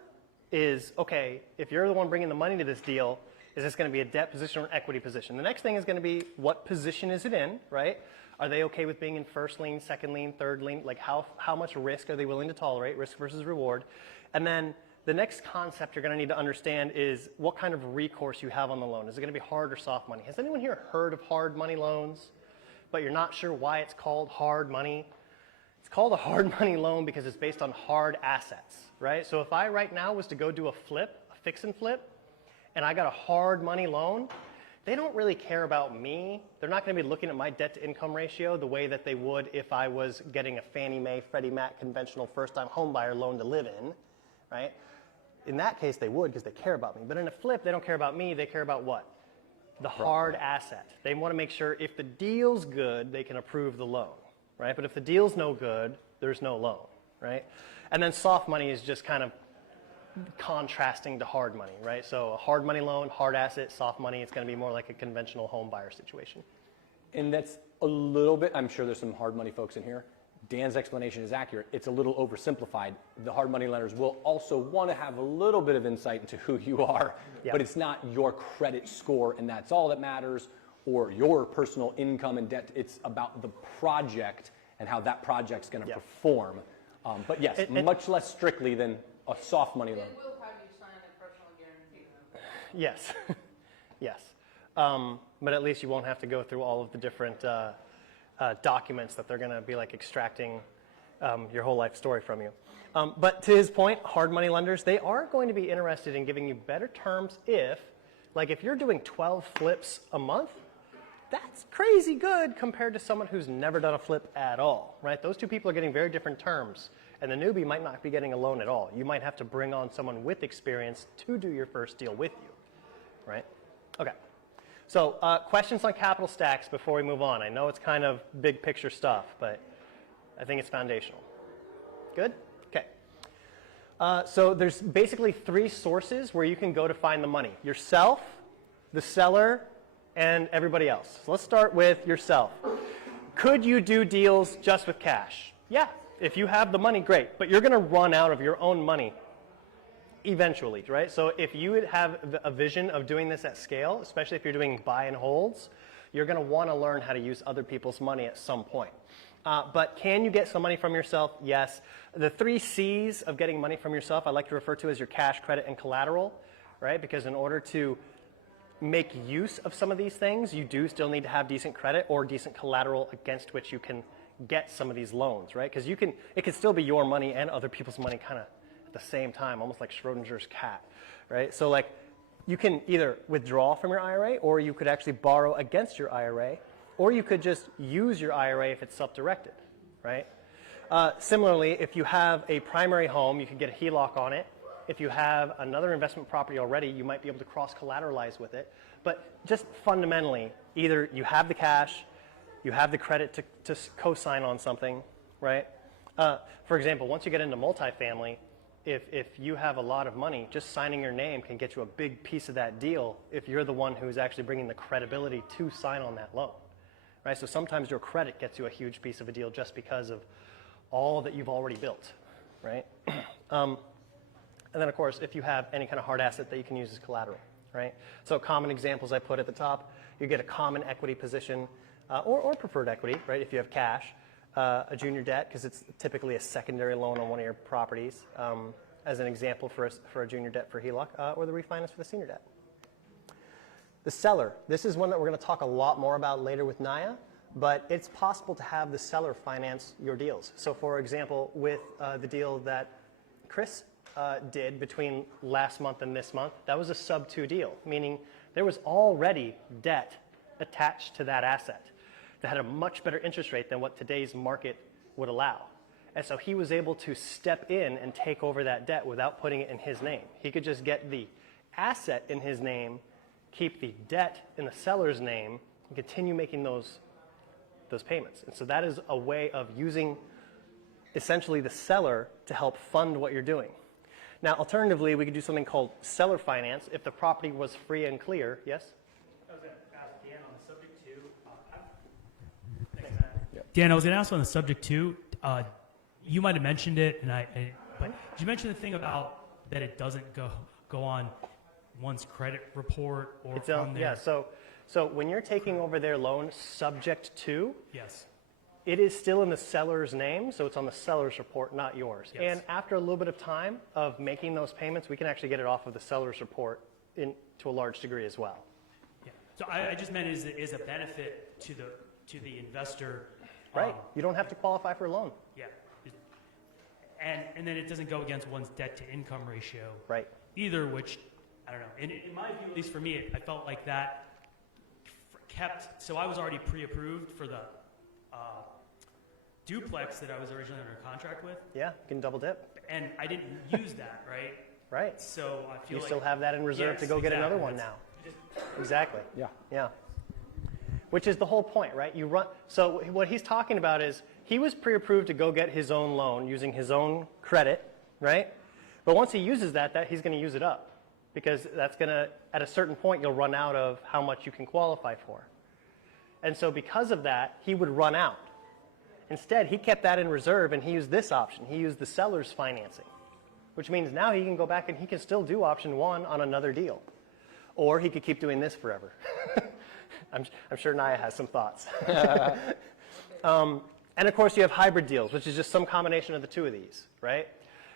is, okay, if you're the one bringing the money to this deal, is this going to be a debt position or an equity position? The next thing is going to be, what position is it in, right? Are they okay with being in first lien, second lien, third lien? Like how much risk are they willing to tolerate, risk versus reward? And then the next concept you're going to need to understand is what kind of recourse you have on the loan. Is it going to be hard or soft money? Has anyone here heard of hard money loans, but you're not sure why it's called hard money? It's called a hard money loan because it's based on hard assets, right? So if I right now was to go do a flip, a fix and flip, and I got a hard money loan, they don't really care about me. They're not going to be looking at my debt to income ratio the way that they would if I was getting a Fannie Mae, Freddie Mac conventional first-time home buyer loan to live in, right? In that case, they would because they care about me. But in a flip, they don't care about me. They care about what? The hard asset. They want to make sure if the deal's good, they can approve the loan, right? But if the deal's no good, there's no loan, right? And then soft money is just kind of contrasting to hard money, right? So a hard money loan, hard asset, soft money, it's going to be more like a conventional home buyer situation. And that's a little bit, I'm sure there's some hard money folks in here. Dan's explanation is accurate. It's a little oversimplified. The hard money lenders will also want to have a little bit of insight into who you are, Yep. but it's not your credit score and that's all that matters, or your personal income and debt. It's about the project and how that project's going to Yep. perform. But yes, And- much less strictly than a soft money loan. They will have you sign a personal guarantee, though. Yes, yes. But at least you won't have to go through all of the different documents that they're going to be like extracting your whole life story from you. But to his point, hard money lenders, they are going to be interested in giving you better terms if you're doing 12 flips a month, that's crazy good compared to someone who's never done a flip at all, right? Those two people are getting very different terms. And the newbie might not be getting a loan at all. You might have to bring on someone with experience to do your first deal with you, right? Okay. So questions on capital stacks before we move on. I know it's kind of big picture stuff, but I think it's foundational. Good? Okay. So there's basically 3 sources where you can go to find the money. Yourself, the seller, and everybody else. So let's start with yourself. Could you do deals just with cash? Yeah. If you have the money, great. But you're going to run out of your own money eventually, right? So if you would have a vision of doing this at scale, especially if you're doing buy and holds, you're going to want to learn how to use other people's money at some point. But can you get some money from yourself? Yes. The 3 C's of getting money from yourself I like to refer to as your cash, credit, and collateral, right? Because in order to make use of some of these things, you do still need to have decent credit or decent collateral against which you can get some of these loans, right? Because it can still be your money and other people's money kind of at the same time, almost like Schrodinger's cat, right? So like you can either withdraw from your IRA or you could actually borrow against your IRA, or you could just use your IRA if it's self-directed, right? Similarly, if you have a primary home, you can get a HELOC on it. If you have another investment property already, you might be able to cross-collateralize with it. But just fundamentally, either you have the cash, you have the credit to co-sign on something, right? For example, once you get into multifamily, if you have a lot of money, just signing your name can get you a big piece of that deal if you're the one who's actually bringing the credibility to sign on that loan, right? So sometimes your credit gets you a huge piece of a deal just because of all that you've already built, right? And then, of course, if you have any kind of hard asset that you can use as collateral, right? So common examples I put at the top, you get a common equity position or preferred equity, right, if you have cash, a junior debt, because it's typically a secondary loan on one of your properties, as an example for a junior debt for HELOC, or the refinance for the senior debt. The seller, this is one that we're going to talk a lot more about later with Naya, but it's possible to have the seller finance your deals. So for example, with the deal that Chris did between last month and this month, that was a sub-2 deal, meaning there was already debt attached to that asset that had a much better interest rate than what today's market would allow. And so he was able to step in and take over that debt without putting it in his name. He could just get the asset in his name, keep the debt in the seller's name, and continue making those payments. And so that is a way of using essentially the seller to help fund what you're doing. Now, alternatively, we could do something called seller finance if the property was free and clear. Yes? I was going to ask Dan on the subject too. Thanks, Matt. Dan, I was going to ask on the subject too. You might have mentioned it, but did you mention the thing about that it doesn't go on one's credit report or It's on their... Yeah, so when you're taking over their loan subject to, Yes. it is still in the seller's name, so it's on the seller's report, not yours. Yes. And after a little bit of time of making those payments, we can actually get it off of the seller's report to a large degree as well. Yeah. So I just meant is a benefit to the investor. Right? You don't have to qualify for a loan. Yeah. And then it doesn't go against one's debt to income ratio. Right. Either, which, I don't know. In my view, at least for me, I felt like that kept, so I was already pre-approved for the duplex that I was originally under contract with, Yeah, you can double dip. and I didn't use that, right? Right. So I feel You like... still have that in reserve Yes, to go get another exactly. one now. Exactly. Yeah. Yeah. Which is the whole point, right? So what he's talking about is he was pre-approved to go get his own loan using his own credit, right? But once he uses that he's going to use it up because that's going to, at a certain point, you'll run out of how much you can qualify for. And so because of that, he would run out. Instead, he kept that in reserve and he used this option. He used the seller's financing, which means now he can go back and he can still do option 1 on another deal. Or he could keep doing this forever. I'm sure Naya has some thoughts. And of course, you have hybrid deals, which is just some combination of the two of these, right?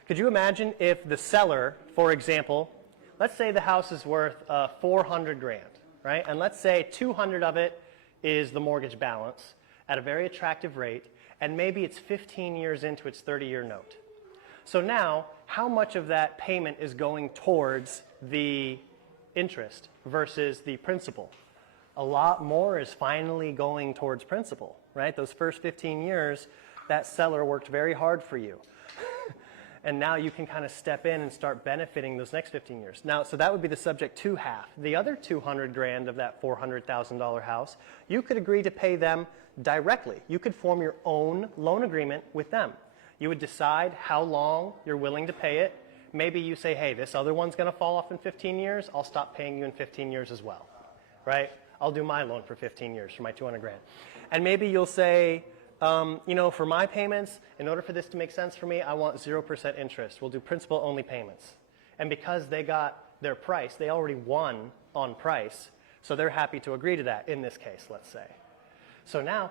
Could you imagine if the seller, for example, let's say the house is worth $400,000, right? And let's say 200 of it is the mortgage balance at a very attractive rate, and maybe it's 15 years into its 30-year note. So now, how much of that payment is going towards the interest versus the principal? A lot more is finally going towards principal, right? Those first 15 years, that seller worked very hard for you. And now you can kind of step in and start benefiting those next 15 years. Now, so that would be the subject to half. The other $200,000 of that $400,000 house, you could agree to pay them directly. You could form your own loan agreement with them. You would decide how long you're willing to pay it. Maybe you say, hey, this other one's going to fall off in 15 years. I'll stop paying you in 15 years as well, right? I'll do my loan for 15 years for my $200,000. And maybe you'll say, for my payments, in order for this to make sense for me, I want 0% interest. We'll do principal-only payments. And because they got their price, they already won on price, so they're happy to agree to that in this case, let's say. So now,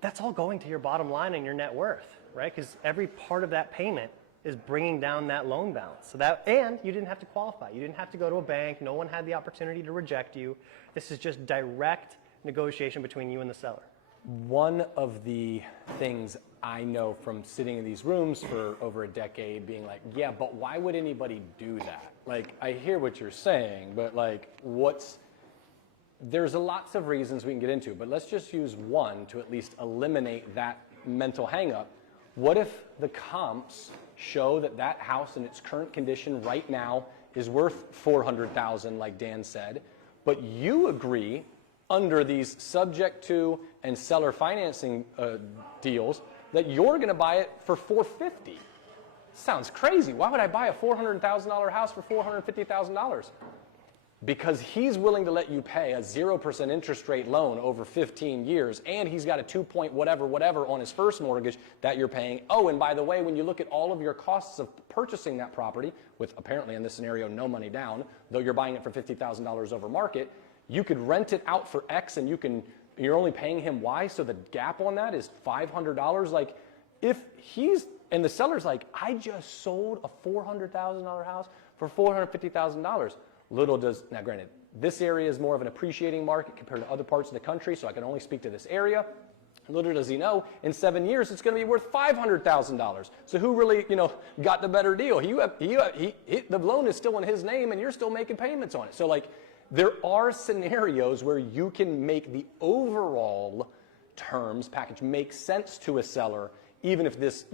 that's all going to your bottom line and your net worth, right? Because every part of that payment is bringing down that loan balance. And you didn't have to qualify. You didn't have to go to a bank. No one had the opportunity to reject you. This is just direct negotiation between you and the seller. One of the things I know from sitting in these rooms for over a decade being like, yeah, but why would anybody do that? Like, I hear what you're saying, but like, there's lots of reasons we can get into, but let's just use one to at least eliminate that mental hang-up. What if the comps show that that house in its current condition right now is worth $400,000, like Dan said, but you agree under these subject to and seller financing deals that you're going to buy it for $450,000. Sounds crazy. Why would I buy a $400,000 house for $450,000? Because he's willing to let you pay a 0% interest rate loan over 15 years, and he's got a 2 point whatever on his first mortgage that you're paying. Oh, and by the way, when you look at all of your costs of purchasing that property, with apparently in this scenario no money down, though you're buying it for $50,000 over market, you could rent it out for X and you're only paying him Y, so the gap on that is $500. Like, and the seller's like, I just sold a $400,000 house for $450,000. Now granted, This area is more of an appreciating market compared to other parts of the country, so I can only speak to this area. Little does he know, in 7 years, it's going to be worth $500,000. So who really, got the better deal? The loan is still in his name, and you're still making payments on it. So, like, there are scenarios where you can make the overall terms package make sense to a seller, even if this,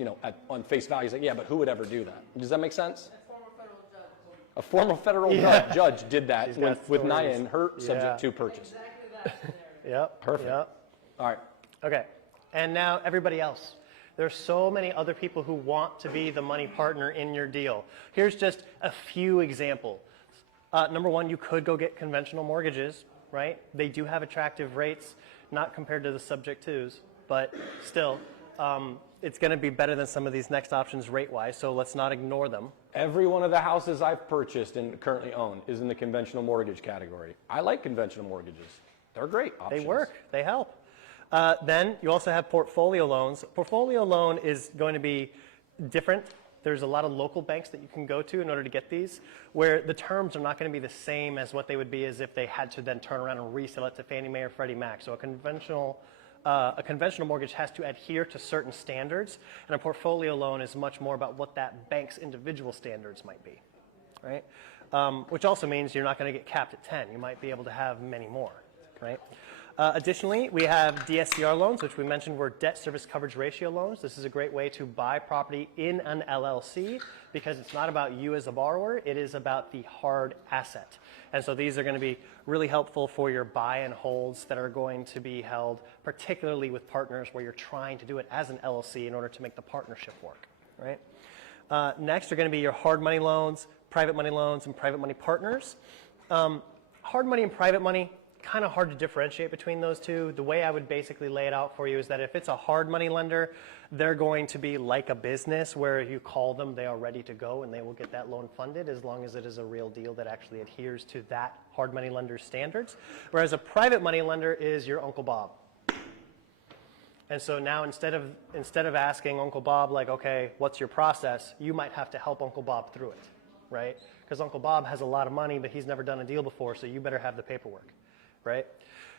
on face value, is like, yeah, but who would ever do that? Does that make sense? A former federal judge did that with Naya and her subject to purchase. Exactly that scenario. Yep. Perfect. Yep. All right. Okay, and now everybody else. There's so many other people who want to be the money partner in your deal. Here's just a few examples. Number one, you could go get conventional mortgages, right? They do have attractive rates, not compared to the subject twos, but still, it's going to be better than some of these next options rate-wise, so let's not ignore them. Every one of the houses I've purchased and currently own is in the conventional mortgage category. I like conventional mortgages. They're great options. They work, they help. Then you also have portfolio loans. Portfolio loan is going to be different. There's a lot of local banks that you can go to in order to get these, where the terms are not going to be the same as what they would be as if they had to then turn around and resell it to Fannie Mae or Freddie Mac. So a conventional mortgage has to adhere to certain standards, and a portfolio loan is much more about what that bank's individual standards might be, right? Which also means you're not going to get capped at 10. You might be able to have many more, right? Additionally, we have DSCR loans, which we mentioned were debt service coverage ratio loans. This is a great way to buy property in an LLC because it's not about you as a borrower, it is about the hard asset. And so these are going to be really helpful for your buy and holds that are going to be held, particularly with partners where you're trying to do it as an LLC in order to make the partnership work, right? Next are going to be your hard money loans, and private money partners. Hard money and private money, kind of hard to differentiate between those two. The way I would basically lay it out for you is that if it's a hard money lender, they're going to be like a business where you call them, they are ready to go, and they will get that loan funded as long as it is a real deal that actually adheres to that hard money lender's standards. Whereas a private money lender is your Uncle Bob. And so now instead of asking Uncle Bob, like, okay, what's your process, you might have to help Uncle Bob through it, right? Because Uncle Bob has a lot of money, but he's never done a deal before, so you better have the paperwork. Right?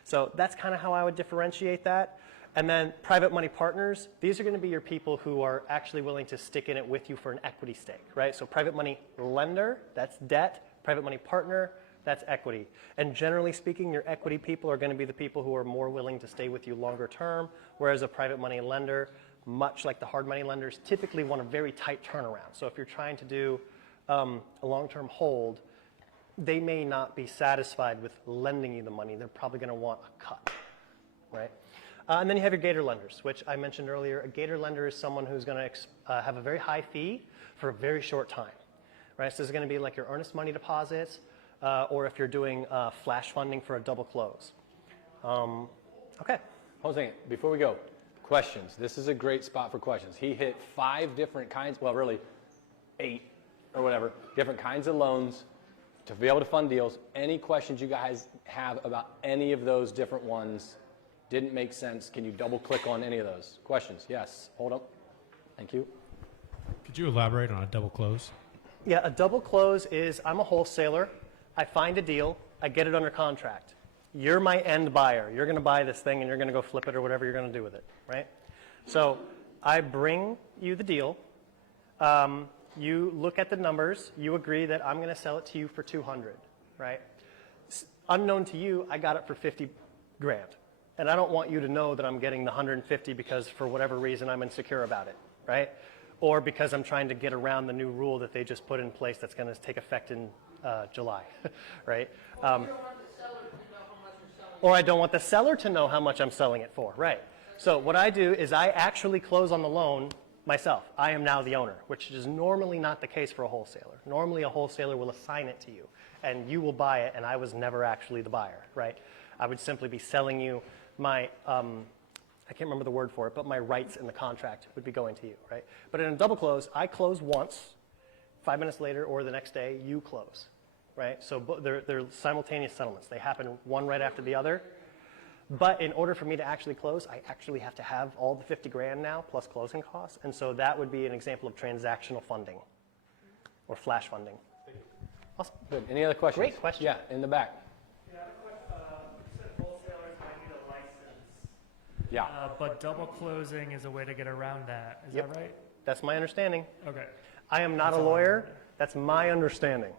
So that's kind of how I would differentiate that. And then private money partners, these are going to be your people who are actually willing to stick in it with you for an equity stake, right? So private money lender, that's debt. Private money partner, that's equity. And generally speaking, your equity people are going to be the people who are more willing to stay with you longer term, whereas a private money lender, much like the hard money lenders, typically want a very tight turnaround. So if you're trying to do a long-term hold, they may not be satisfied with lending you the money. They're probably going to want a cut, right? And then you have your gator lenders, which I mentioned earlier. A gator lender is someone who's going to have a very high fee for a very short time, right? So this is going to be like your earnest money deposits, or if you're doing flash funding for a double close. Okay. Hold on a second. Before we go, questions. This is a great spot for questions. He hit 5 different kinds, well, really 8 or whatever, different kinds of loans to be able to fund deals. Any questions you guys have about any of those different ones? Didn't make sense? Can you double click on any of those? Questions? Yes. Hold up. Thank you. Could you elaborate on a double close? Yeah, a double close is I'm a wholesaler. I find a deal. I get it under contract. You're my end buyer. You're going to buy this thing and you're going to go flip it or whatever you're going to do with it, right? So I bring you the deal. You look at the numbers, you agree that I'm going to sell it to you for 200, right? Unknown to you, I got it for 50 grand. And I don't want you to know that I'm getting the 150 because for whatever reason I'm insecure about it, right? Or because I'm trying to get around the new rule that they just put in place that's going to take effect in July, right? You don't want the seller to know how much you're selling. Or I don't want the seller to know how much I'm selling it for, right? So what I do is I actually close on the loan myself. I am now the owner, which is normally not the case for a wholesaler. Normally a wholesaler will assign it to you and you will buy it, and I was never actually the buyer, right? I would simply be selling you my, I can't remember the word for it, but my rights in the contract would be going to you, right? But in a double close, I close once, 5 minutes later or the next day, you close, right? So they're simultaneous settlements. They happen one right after the other. But in order for me to actually close, I actually have to have all the 50 grand now plus closing costs. And so that would be an example of transactional funding or flash funding. Awesome. Good. Any other questions? Great question. Yeah, in the back. Yeah. But double closing is a way to get around that. Is Yep. that right? That's my understanding. Okay. I am not a lawyer. That's my understanding.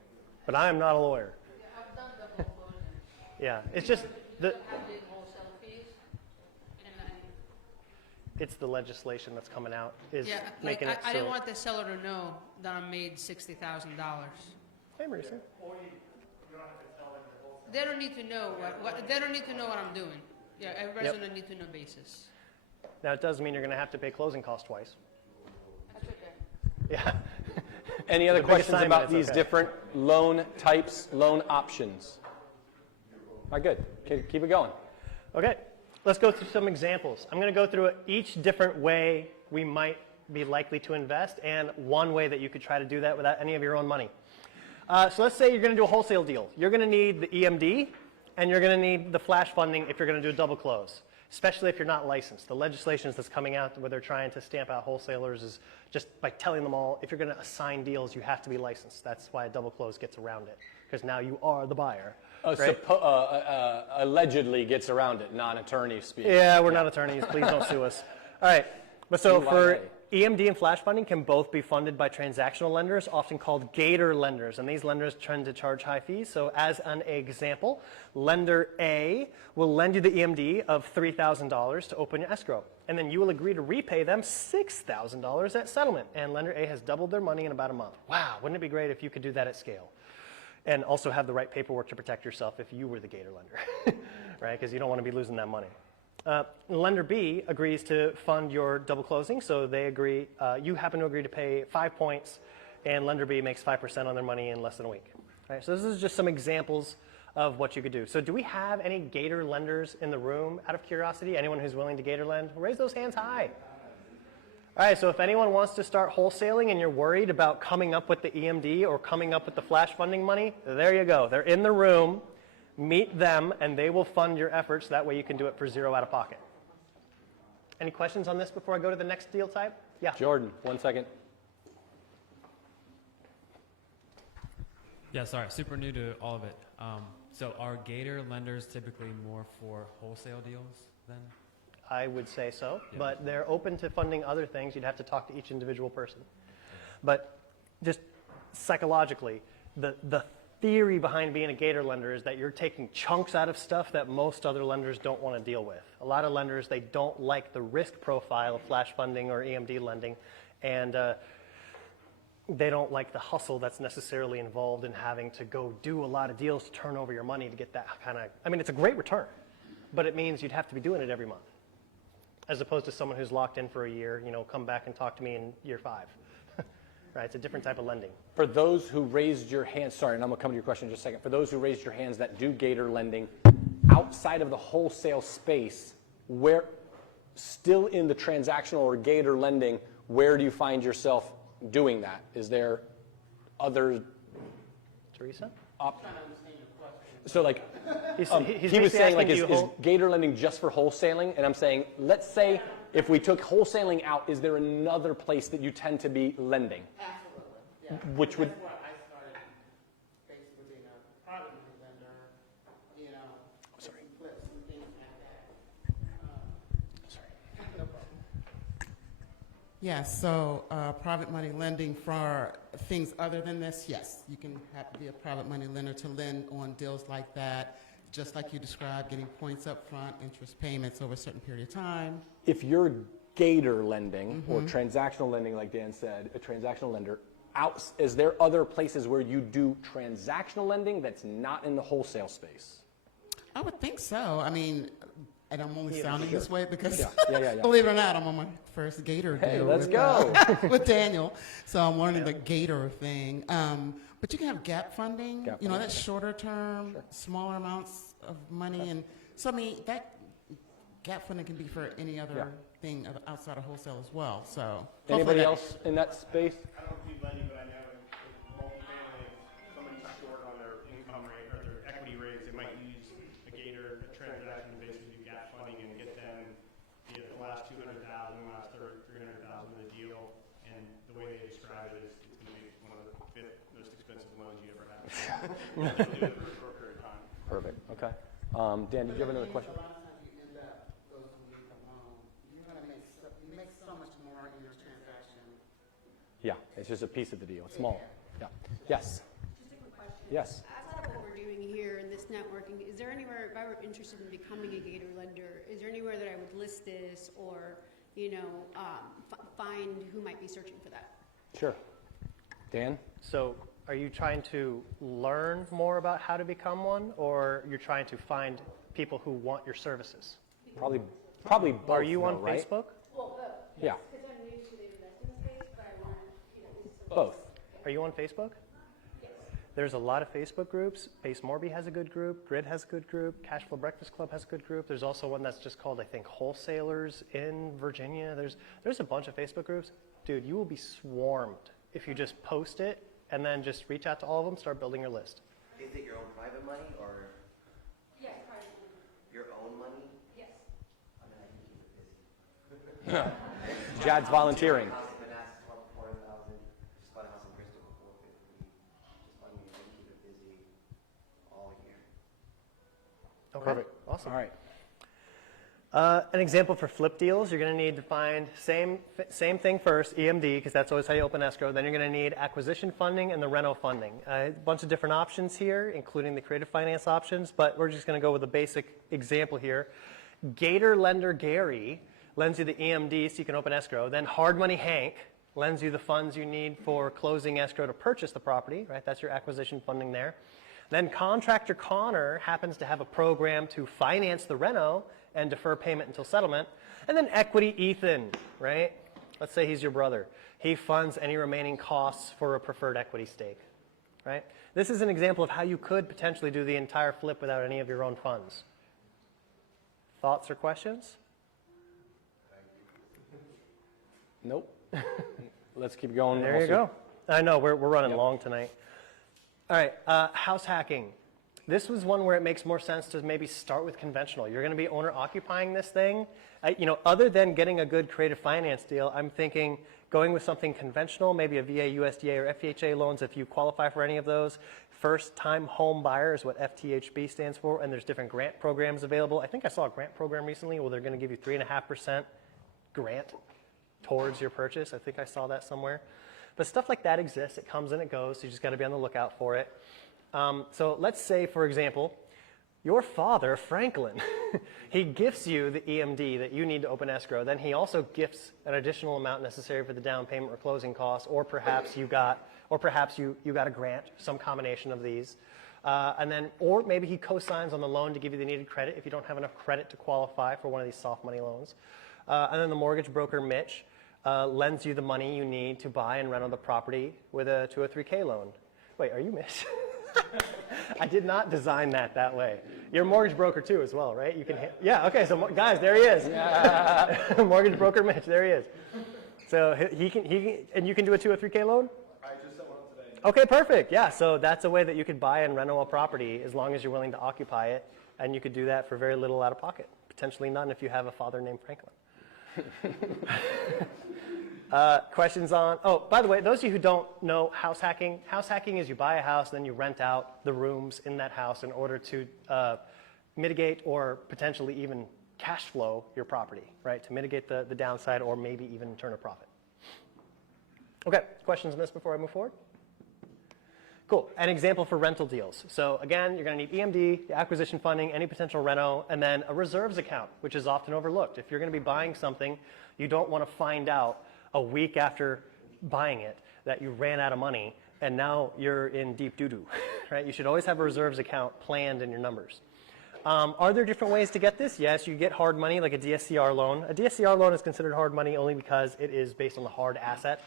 But I am not a lawyer. Yeah, I've done double closing. Yeah, it's just the Have the wholesale fees. And then, it's the legislation that's coming out is yeah, like, making it I so. didn't want the seller to know that I made $60,000. Hey, Marisa. They don't need to know they don't need to know what I'm doing. Yeah, everybody's Yep. on a need to know basis. Now it does mean you're going to have to pay closing costs twice. That's okay. Yeah. Any other The big questions assignment, about it's these okay. different loan types, loan options? All right, good. Keep it going. Okay, let's go through some examples. I'm going to go through each different way we might be likely to invest and one way that you could try to do that without any of your own money. So let's say you're going to do a wholesale deal. You're going to need the EMD and you're going to need the flash funding if you're going to do a double close, especially if you're not licensed. The legislations that's coming out where they're trying to stamp out wholesalers is just by telling them all, if you're going to assign deals, you have to be licensed. That's why a double close gets around it, because now you are the buyer. Right? Allegedly gets around it, non-attorney speak. Yeah, we're not attorneys. Please don't sue us. All right. But so for EYA. EMD and flash funding can both be funded by transactional lenders, often called gator lenders. And these lenders tend to charge high fees. So as an example, lender A will lend you the EMD of $3,000 to open your escrow. And then you will agree to repay them $6,000 at settlement. And lender A has doubled their money in about a month. Wow, wouldn't it be great if you could do that at scale? And also have the right paperwork to protect yourself if you were the gator lender, right? Because you don't want to be losing that money. Lender B agrees to fund your double closing, so they agree. You happen to agree to pay 5 points, and lender B makes 5% on their money in less than a week. All right, so this is just some examples of what you could do. So do we have any gator lenders in the room? Out of curiosity, anyone who's willing to gator lend, raise those hands high. All right, so if anyone wants to start wholesaling and you're worried about coming up with the EMD or coming up with the flash funding money, there you go. They're in the room. Meet them, and they will fund your efforts. That way you can do it for zero out of pocket. Any questions on this before I go to the next deal type? Yeah. Jordan, 1 second. Yeah, sorry, super new to all of it. So are gator lenders typically more for wholesale deals then? I would say so, but they're open to funding other things. You'd have to talk to each individual person. But just psychologically, the theory behind being a gator lender is that you're taking chunks out of stuff that most other lenders don't want to deal with. A lot of lenders, they don't like the risk profile of flash funding or EMD lending, and they don't like the hustle that's necessarily involved in having to go do a lot of deals to turn over your money to get that kind of, I mean, it's a great return, but it means you'd have to be doing it every month, as opposed to someone who's locked in for a year, you know, come back and talk to me in year 5. Right, it's a different type of lending. For those who raised your hands, sorry, and I'm going to come to your question in just a second. For those who raised your hands that do gator lending outside of the wholesale space, where still in the transactional or gator lending, where do you find yourself doing that? Is there other Teresa? So like, He's he was basically saying like, asking is you gator lending just for wholesaling? And I'm saying, let's say if we took wholesaling out, is there another place that you tend to be lending? Absolutely, yeah. Which would, That's where I started basically being a private money lender, you know, sorry. flips and things like that. Sorry. No problem. Yeah, so private money lending for things other than this, yes. You can have to be a private money lender to lend on deals like that, just like you described, getting points up front, interest payments over a certain period of time. If you're gator lending or transactional lending, like Dan said, a transactional lender, is there other places where you do transactional lending that's not in the wholesale space? I would think so. I mean, and I'm only sounding this way because, Yeah. believe it or not, I'm on my first Gator Hey, deal let's with, go. with Daniel. So I'm learning the Gator thing. But you can have gap funding. Gap you know, funding, that's shorter term, smaller amounts of money. And so, I mean, that gap funding can be for any other thing outside of wholesale as well. So Anybody else in that space? I don't do lending, but I know in multifamily, somebody's short on their income rate or their equity rates, they might use a gator transaction to basically do gap funding and get them the last $200,000, last $300,000 of the deal. And the way they describe it is it's going to be one of the 5th most expensive loans you ever have. They'll do it for a short period of time. Perfect, okay. Dan, did you have another question? A lot of times you end up, those who need the loan, Yeah, it's just a piece of the deal. It's small. Yeah. Yes. Just a quick question. Yes. Outside of what we're doing here in this networking, is there anywhere, if I were interested in becoming a Gator lender, is there anywhere that I would list this or, find who might be searching for that? Sure. Dan? So are you trying to learn more about how to become one, or you're trying to find people who want your services? Probably both. Are you on right? Facebook? Well, Yeah. because I'm new to the investing space, but I want to, Both. Are you on Facebook? yes. There's a lot of Facebook groups. Base Morby has a good group. Grid has a good group. Cashflow Breakfast Club has a good group. There's also one that's just called, I think, Wholesalers in Virginia. There's a bunch of Facebook groups. Dude, you will be swarmed if you just post it and then just reach out to all of them, start building your list. Is it your own private money or Yes, privately. your own money? Yes. I mean, I can keep it busy. Jad's volunteering. House in Manassas, 4,000. Just bought a house in Bristol for 450. Just money you can keep it busy all year. Okay. Perfect. Awesome. All right. An example for flip deals, you're going to need to find same thing first, EMD, because that's always how you open escrow. Then you're going to need acquisition funding and the reno funding. A bunch of different options here, including the creative finance options, but we're just going to go with a basic example here. Gator lender Gary lends you the EMD so you can open escrow. Then Hard Money Hank lends you the funds you need for closing escrow to purchase the property, right? That's your acquisition funding there. Then Contractor Connor happens to have a program to finance the reno and defer payment until settlement. And then Equity Ethan, right? Let's say he's your brother. He funds any remaining costs for a preferred equity stake, right? This is an example of how you could potentially do the entire flip without any of your own funds. Thoughts or questions? Nope. Let's keep going. There you go. I know, we're running long tonight. All right, house hacking. This was one where it makes more sense to maybe start with conventional. You're going to be owner occupying this thing. Other than getting a good creative finance deal, I'm thinking going with something conventional, maybe a VA, USDA, or FHA loans if you qualify for any of those. First time home buyer is what FTHB stands for, and there's different grant programs available. I think I saw a grant program recently where they're going to give you 3.5% grant towards your purchase. I think I saw that somewhere. But stuff like that exists. It comes and it goes, so you just got to be on the lookout for it. So let's say, for example, your father, Franklin, he gifts you the EMD that you need to open escrow. Then he also gifts an additional amount necessary for the down payment or closing costs, or perhaps you got a grant, some combination of these. Or maybe he co-signs on the loan to give you the needed credit if you don't have enough credit to qualify for one of these soft money loans. And then the mortgage broker, Mitch, lends you the money you need to buy and rent on the property with a 203K loan. Wait, are you Mitch? I did not design that way. You're a mortgage broker too as well, right? You can yeah, okay, so guys, there he is. Yeah. Mortgage broker Mitch, there he is. So he can, and you can do a 203K loan? I just set one up today. Okay, perfect. Yeah, so that's a way that you could buy and rent a property as long as you're willing to occupy it, and you could do that for very little out of pocket. Potentially none if you have a father named Franklin. Questions on, by the way, those of you who don't know house hacking is you buy a house and then you rent out the rooms in that house in order to mitigate or potentially even cash flow your property, right? To mitigate the downside or maybe even turn a profit. Okay, questions on this before I move forward? Cool, an example for rental deals. So again, you're gonna need EMD, the acquisition funding, any potential reno, and then a reserves account, which is often overlooked. If you're gonna be buying something, you don't wanna find out a week after buying it that you ran out of money and now you're in deep doo-doo, right? You should always have a reserves account planned in your numbers. Are there different ways to get this? Yes, you get hard money like a DSCR loan. A DSCR loan is considered hard money only because it is based on the hard asset.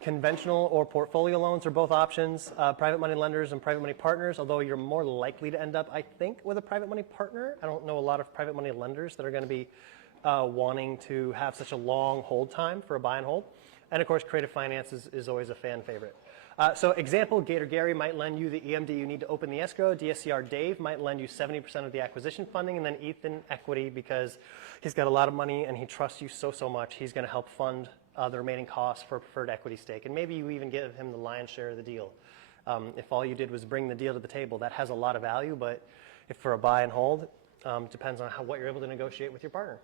Conventional or portfolio loans are both options. Private money lenders and private money partners, although you're more likely to end up, I think, with a private money partner. I don't know a lot of private money lenders that are going to be wanting to have such a long hold time for a buy and hold. And of course, creative finance is always a fan favorite. So example, Gator Gary might lend you the EMD you need to open the escrow. DSCR Dave might lend you 70% of the acquisition funding, and then Ethan equity because he's got a lot of money and he trusts you so much. He's going to help fund the remaining costs for a preferred equity stake. And maybe you even give him the lion's share of the deal. If all you did was bring the deal to the table, that has a lot of value, but if for a buy and hold, depends on what you're able to negotiate with your partner.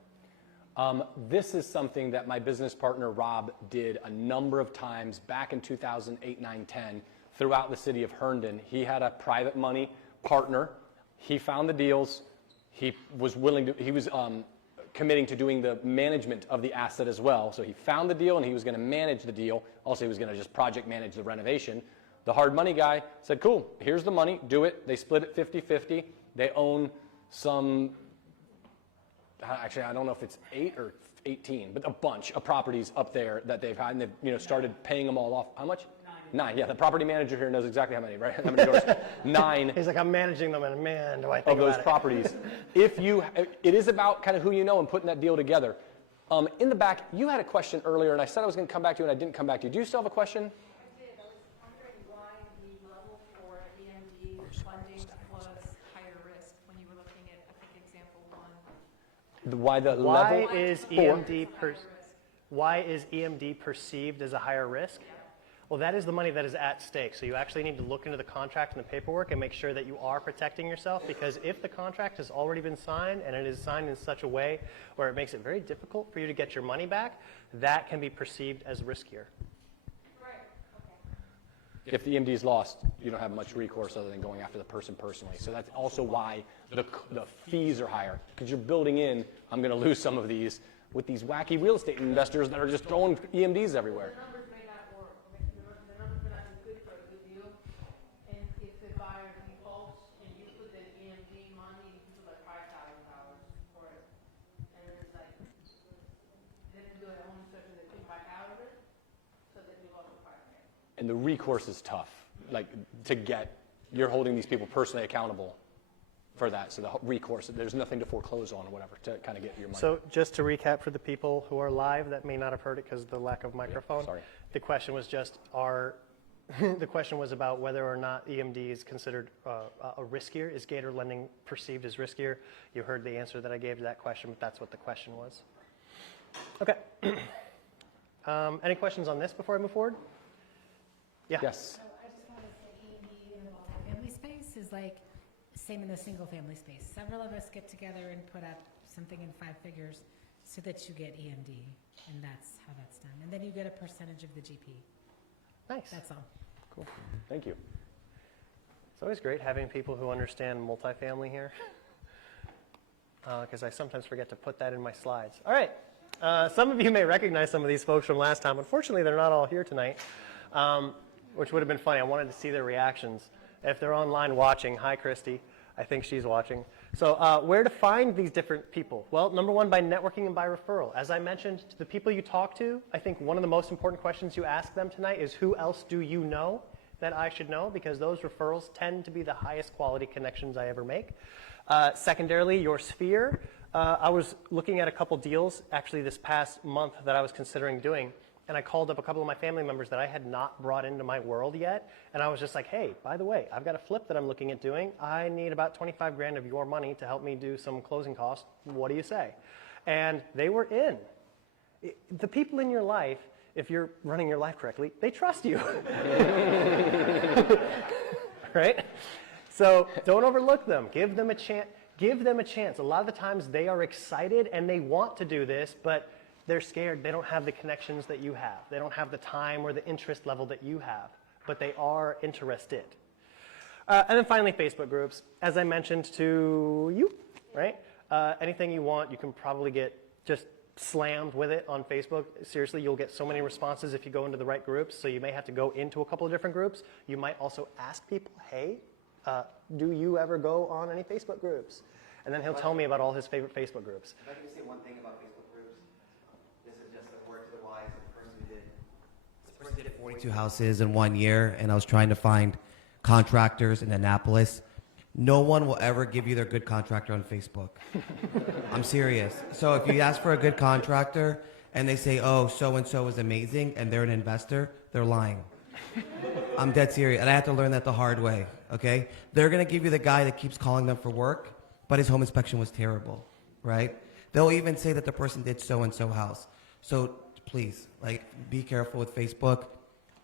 This is something that my business partner Rob did a number of times back in 2008, 9, 10 throughout the city of Herndon. He had a private money partner. He found the deals. He was committing to doing the management of the asset as well. So he found the deal and he was going to manage the deal. Also, he was going to just project manage the renovation. The hard money guy said, cool, here's the money, do it. They split it 50-50. They own some, actually, I don't know if it's 8 or 18, but a bunch of properties up there that they've had, and they've started paying them all off. How much? 9. Yeah, the property manager here knows exactly how many, right? How many doors? 9. He's like, I'm managing them, and man, do I think of those about properties. It is about kind of who you know and putting that deal together. In the back, you had a question earlier, and I said I was going to come back to you, and I didn't come back to you. Do you still have a question? I did. I was wondering why the level for EMD funding was higher risk when you were looking at, I think, example 1. Why is EMD perceived as a higher risk? Well, that is the money that is at stake. So you actually need to look into the contract and the paperwork and make sure that you are protecting yourself, because if the contract has already been signed and it is signed in such a way where it makes it very difficult for you to get your money back, that can be perceived as riskier. Right. Okay. If the EMD is lost, you don't have much recourse other than going after the person personally. So that's also why the fees are higher, because you're building in, I'm going to lose some of these with these wacky real estate investors that are just throwing EMDs everywhere. And the recourse is tough, like you're holding these people personally accountable for that. So the recourse, there's nothing to foreclose on or whatever to kind of get your money. So just to recap for the people who are live that may not have heard it because of the lack of microphone, sorry. The question was the question was about whether or not EMD is considered a riskier. Is Gator lending perceived as riskier? You heard the answer that I gave to that question, but that's what the question was. Okay. Any questions on this before I move forward? Yeah. Yes. So I just want to say EMD in the multifamily space is like same in the single family space. Several of us get together and put up something in 5 figures so that you get EMD, and that's how that's done. And then you get a percentage of the GP. Nice. That's all. Cool. Thank you. It's always great having people who understand multifamily here, because I sometimes forget to put that in my slides. All right. Some of you may recognize some of these folks from last time. Unfortunately, they're not all here tonight. Which would have been funny. I wanted to see their reactions. If they're online watching, hi, Christy. I think she's watching. So where to find these different people? Well, number one, by networking and by referral. As I mentioned, to the people you talk to, I think one of the most important questions you ask them tonight is, who else do you know that I should know? Because those referrals tend to be the highest quality connections I ever make. Secondarily, your sphere. I was looking at a couple deals actually this past month that I was considering doing. And I called up a couple of my family members that I had not brought into my world yet. And I was just like, hey, by the way, I've got a flip that I'm looking at doing. I need about 25 grand of your money to help me do some closing costs. What do you say? And they were in. The people in your life, if you're running your life correctly, they trust you. Right? So don't overlook them. Give them a chance. Give them a chance. A lot of the times they are excited and they want to do this, but they're scared. They don't have the connections that you have. They don't have the time or the interest level that you have, but they are interested. And then finally, Facebook groups. As I mentioned to you, right? Anything you want, you can probably get just slammed with it on Facebook. Seriously, you'll get so many responses if you go into the right groups, so you may have to go into a couple of different groups. You might also ask people, hey, do you ever go on any Facebook groups? And then he'll tell me about all his favorite Facebook groups. If I can just say one thing about Facebook groups, this is just a word to the wise of the person who did. This person did 42 houses in 1 year, and I was trying to find contractors in Annapolis. No one will ever give you their good contractor on Facebook. I'm serious. So if you ask for a good contractor and they say, oh, so-and-so is amazing, and they're an investor, they're lying. I'm dead serious, and I had to learn that the hard way, okay? They're going to give you the guy that keeps calling them for work, but his home inspection was terrible, right? They'll even say that the person did so-and-so house. So please, like, be careful with Facebook.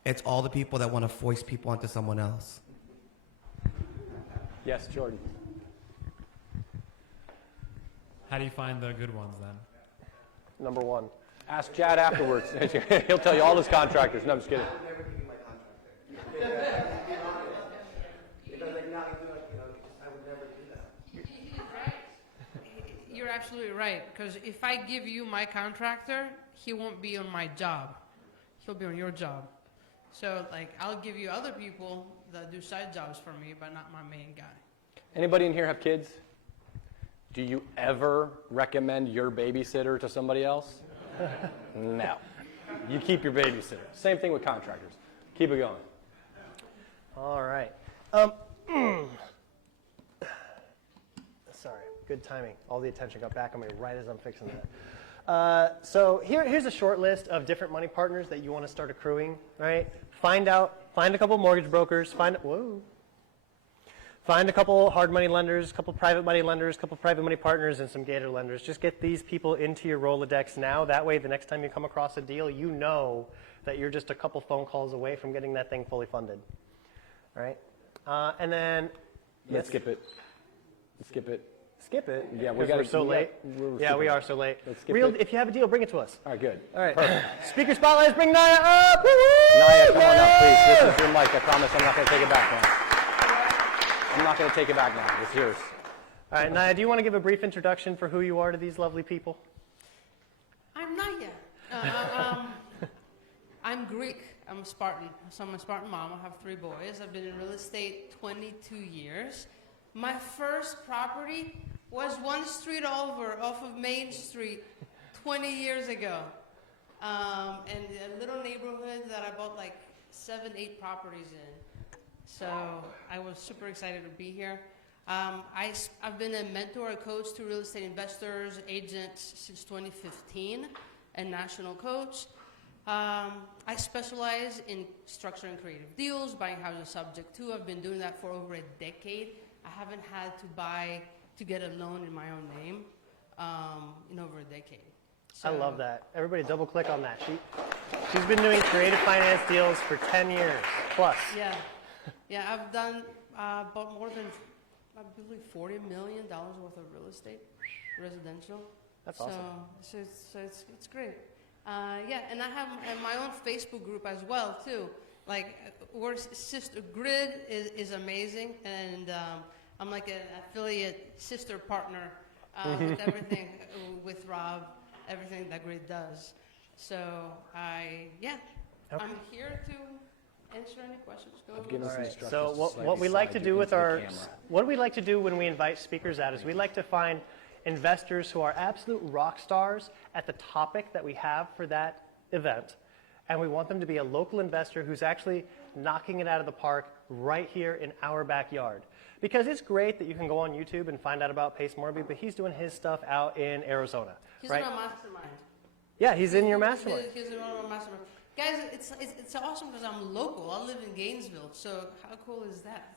It's all the people that want to foist people onto someone else. Yes, Jordan. How do you find the good ones then? number one. Ask Chad afterwards. He'll tell you all his contractors. No, I'm just kidding. I would never give you my contractor. Because like now you do it, you know, I would never do that. He's right. You're absolutely right. Because if I give you my contractor, he won't be on my job. He'll be on your job. So like I'll give you other people that do side jobs for me, but not my main guy. Anybody in here have kids? Do you ever recommend your babysitter to somebody else? No. You keep your babysitter. Same thing with contractors. Keep it going. All right. Sorry, good timing. All the attention got back on me right as I'm fixing that. So here's a short list of different money partners that you want to start accruing, right? Find a couple mortgage brokers, find a couple hard money lenders, a couple private money lenders, a couple private money partners, and some gator lenders. Just get these people into your Rolodex now. That way, the next time you come across a deal, you know that you're just a couple phone calls away from getting that thing fully funded. All right? And then... Let's skip it. Let's skip it. Skip it? Yeah, we're so late. We are so late. Let's skip it. If you have a deal, bring it to us. All right, good. All right. Perfect. Speaker spotlights, bring Naya up! Naya, come on up, please. This is your mic. I promise I'm not going to take it back now. I'm not going to take it back now. It's yours. All right, Naya, do you want to give a brief introduction for who you are to these lovely people? I'm Naya. I'm Greek. I'm a Spartan. So I'm a Spartan mom. I have 3 boys. I've been in real estate 22 years. My first property was 1 street over off of Main Street 20 years ago. And a little neighborhood that I bought like 7, 8 properties in. So I was super excited to be here. I've been a mentor, a coach to real estate investors, agents since 2015, and national coach. I specialize in structuring creative deals, buying houses subject to. I've been doing that for over a decade. I haven't had to get a loan in my own name in over a decade. So, I love that. Everybody double click on that. She's been doing creative finance deals for 10 years plus. Yeah, I've done about more than, I believe, $40 million worth of real estate, residential. That's awesome. So it's great. And I have my own Facebook group as well too. Like, Sister Grid is amazing, and I'm like an affiliate sister partner with everything with Rob, everything that Grid does. So I'm here to answer any questions. All right. So what we like to do with what we like to do when we invite speakers out is we like to find investors who are absolute rock stars at the topic that we have for that event. And we want them to be a local investor who's actually knocking it out of the park right here in our backyard. Because it's great that you can go on YouTube and find out about Pace Morby, but he's doing his stuff out in Arizona. He's right? in our mastermind. Yeah, he's in your mastermind. He's in our mastermind. Guys, it's awesome because I'm local. I live in Gainesville, so how cool is that?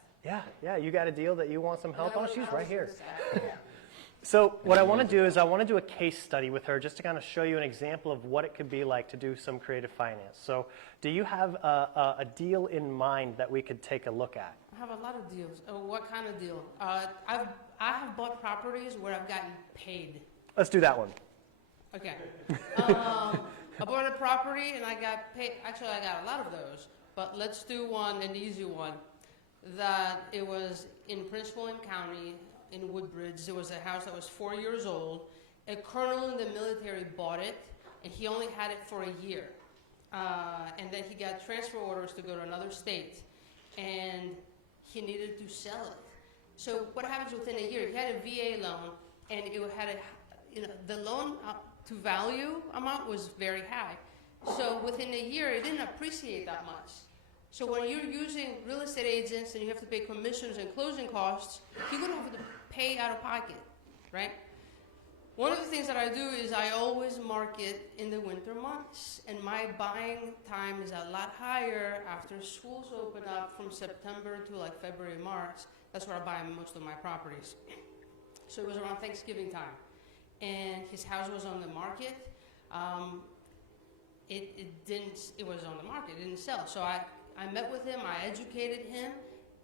Yeah, you got a deal that you want some help on? She's right here. So what I want to do is I want to do a case study with her just to kind of show you an example of what it could be like to do some creative finance. So do you have a deal in mind that we could take a look at? I have a lot of deals. What kind of deal? I have bought properties where I've gotten paid. Let's do that one. Okay. I bought a property and I got paid. Actually, I got a lot of those. But let's do an easy one. That it was in Prince William County, in Woodbridge. There was a house that was 4 years old. A colonel in the military bought it, and he only had it for a year. And then he got transfer orders to go to another state, and he needed to sell it. So what happens within a year? He had a VA loan, and it had the loan to value amount was very high. So within a year, it didn't appreciate that much. So when you're using real estate agents and you have to pay commissions and closing costs, you're going to have to pay out of pocket, right? One of the things that I do is I always market in the winter months, and my buying time is a lot higher after schools open up from September to like February, March. That's where I buy most of my properties. So it was around Thanksgiving time, and his house was on the market. It was on the market, it didn't sell. So I met with him, I educated him,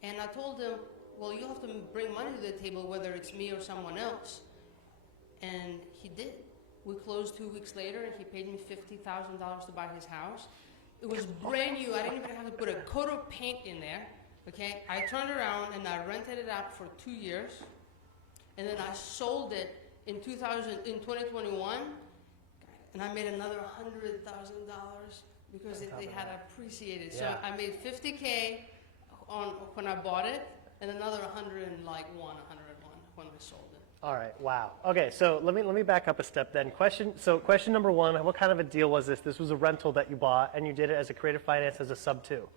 and I told him, well, you have to bring money to the table, whether it's me or someone else. And he did. We closed 2 weeks later, and he paid me $50,000 to buy his house. It was brand new. I didn't even have to put a coat of paint in there. Okay, I turned around and I rented it out for 2 years, and then I sold it in 2021, and I made another $100,000 because they had appreciated. So Yeah. I made $50K on when I bought it, and another 101 when I sold it. All right, wow. Okay, so let me back up a step then. Question number one, what kind of a deal was this? This was a rental that you bought, and you did it as a creative finance as a sub two.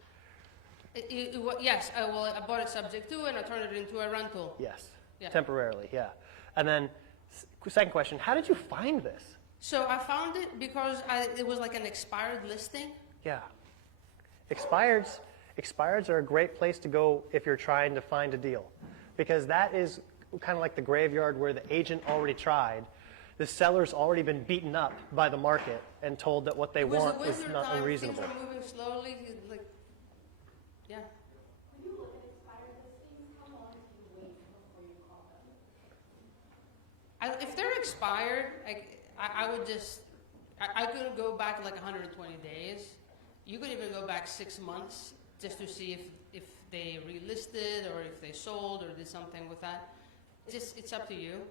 Yes, I bought it subject to, and I turned it into a rental. Yes, Yeah. temporarily, yeah. And then, second question, how did you find this? So I found it because it was like an expired listing. Yeah. Expireds are a great place to go if you're trying to find a deal, because that is kind of like the graveyard where the agent already tried. The seller's already been beaten up by the market and told that what they want is not unreasonable. Things are moving slowly. Yeah. When you look at expired listings, how long do you wait before you call them? If they're expired, I would just, I could go back like 120 days. You could even go back 6 months just to see if they relisted or if they sold or did something with that. It's up to you.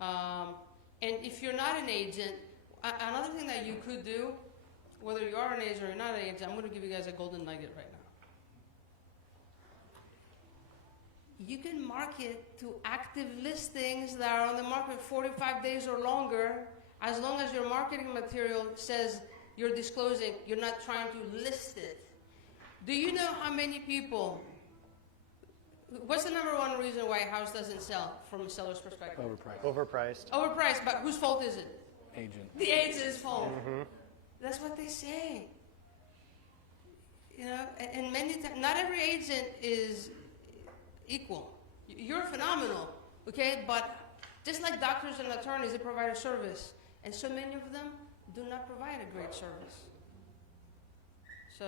And if you're not an agent, another thing that you could do, whether you are an agent or you're not an agent, I'm going to give you guys a golden nugget right now. You can market to active listings that are on the market 45 days or longer, as long as your marketing material says you're disclosing, you're not trying to list it. Do you know how many people, what's the number one reason why a house doesn't sell from a seller's perspective? Overpriced. Overpriced, but whose fault is it? Agent. The agent's fault. Mm-hmm. That's what they say. You know, and many times, not every agent is equal. You're phenomenal, okay? But just like doctors and attorneys, they provide a service. And so many of them do not provide a great service. So.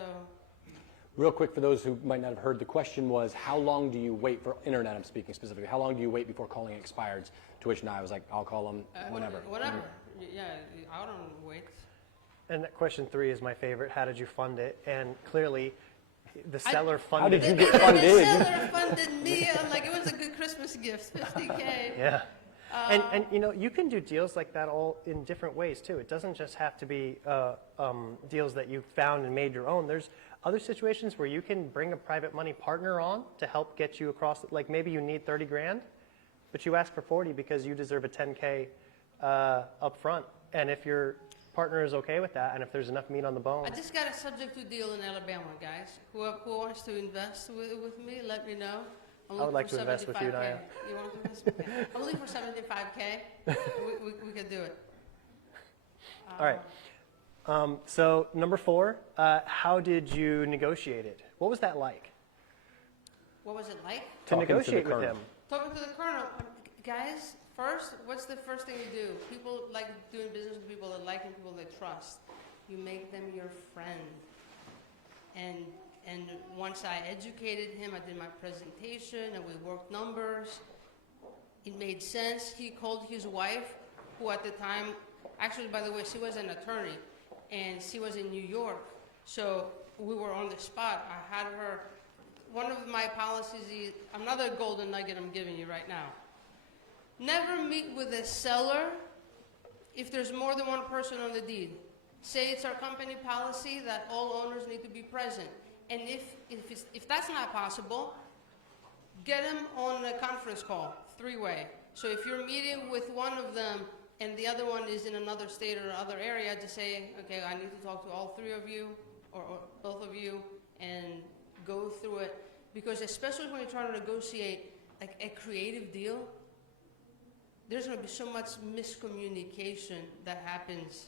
Real quick, for those who might not have heard, the question was, how long do you wait for internet, I'm speaking specifically, how long do you wait before calling expireds? To which I was like, I'll call them whenever. Whatever. Yeah, I don't wait. And that question 3 is my favorite. How did you fund it? And clearly, the seller funded. How did you get funded? The seller funded me. Like it was a good Christmas gift, $50K. Yeah. And you know, you can do deals like that all in different ways too. It doesn't just have to be deals that you found and made your own. There's other situations where you can bring a private money partner on to help get you across. Like maybe you need 30 grand, but you ask for 40 because you deserve a 10K up front. And if your partner is okay with that, and if there's enough meat on the bone. I just got a subject to deal in Alabama, guys. Who wants to invest with me, let me know. I would like to invest with you, Naya. You want to invest with me? I'm looking for $75K. We could do it. All right. So number 4, how did you negotiate it? What was that like? What was it like? To negotiate with him. Talking to the colonel. Guys, first, what's the first thing you do? People like doing business with people that like and people they trust. You make them your friend. And once I educated him, I did my presentation and we worked numbers. It made sense. He called his wife, who at the time, actually, by the way, she was an attorney and she was in New York. So we were on the spot. I had her, one of my policies is, another golden nugget I'm giving you right now. Never meet with a seller if there's more than one person on the deed. Say it's our company policy that all owners need to be present. And if that's not possible, get them on a conference call, 3-way. So if you're meeting with one of them and the other one is in another state or other area, just say, okay, I need to talk to all 3 of you or both of you and go through it. Because especially when you're trying to negotiate like a creative deal, there's going to be so much miscommunication that happens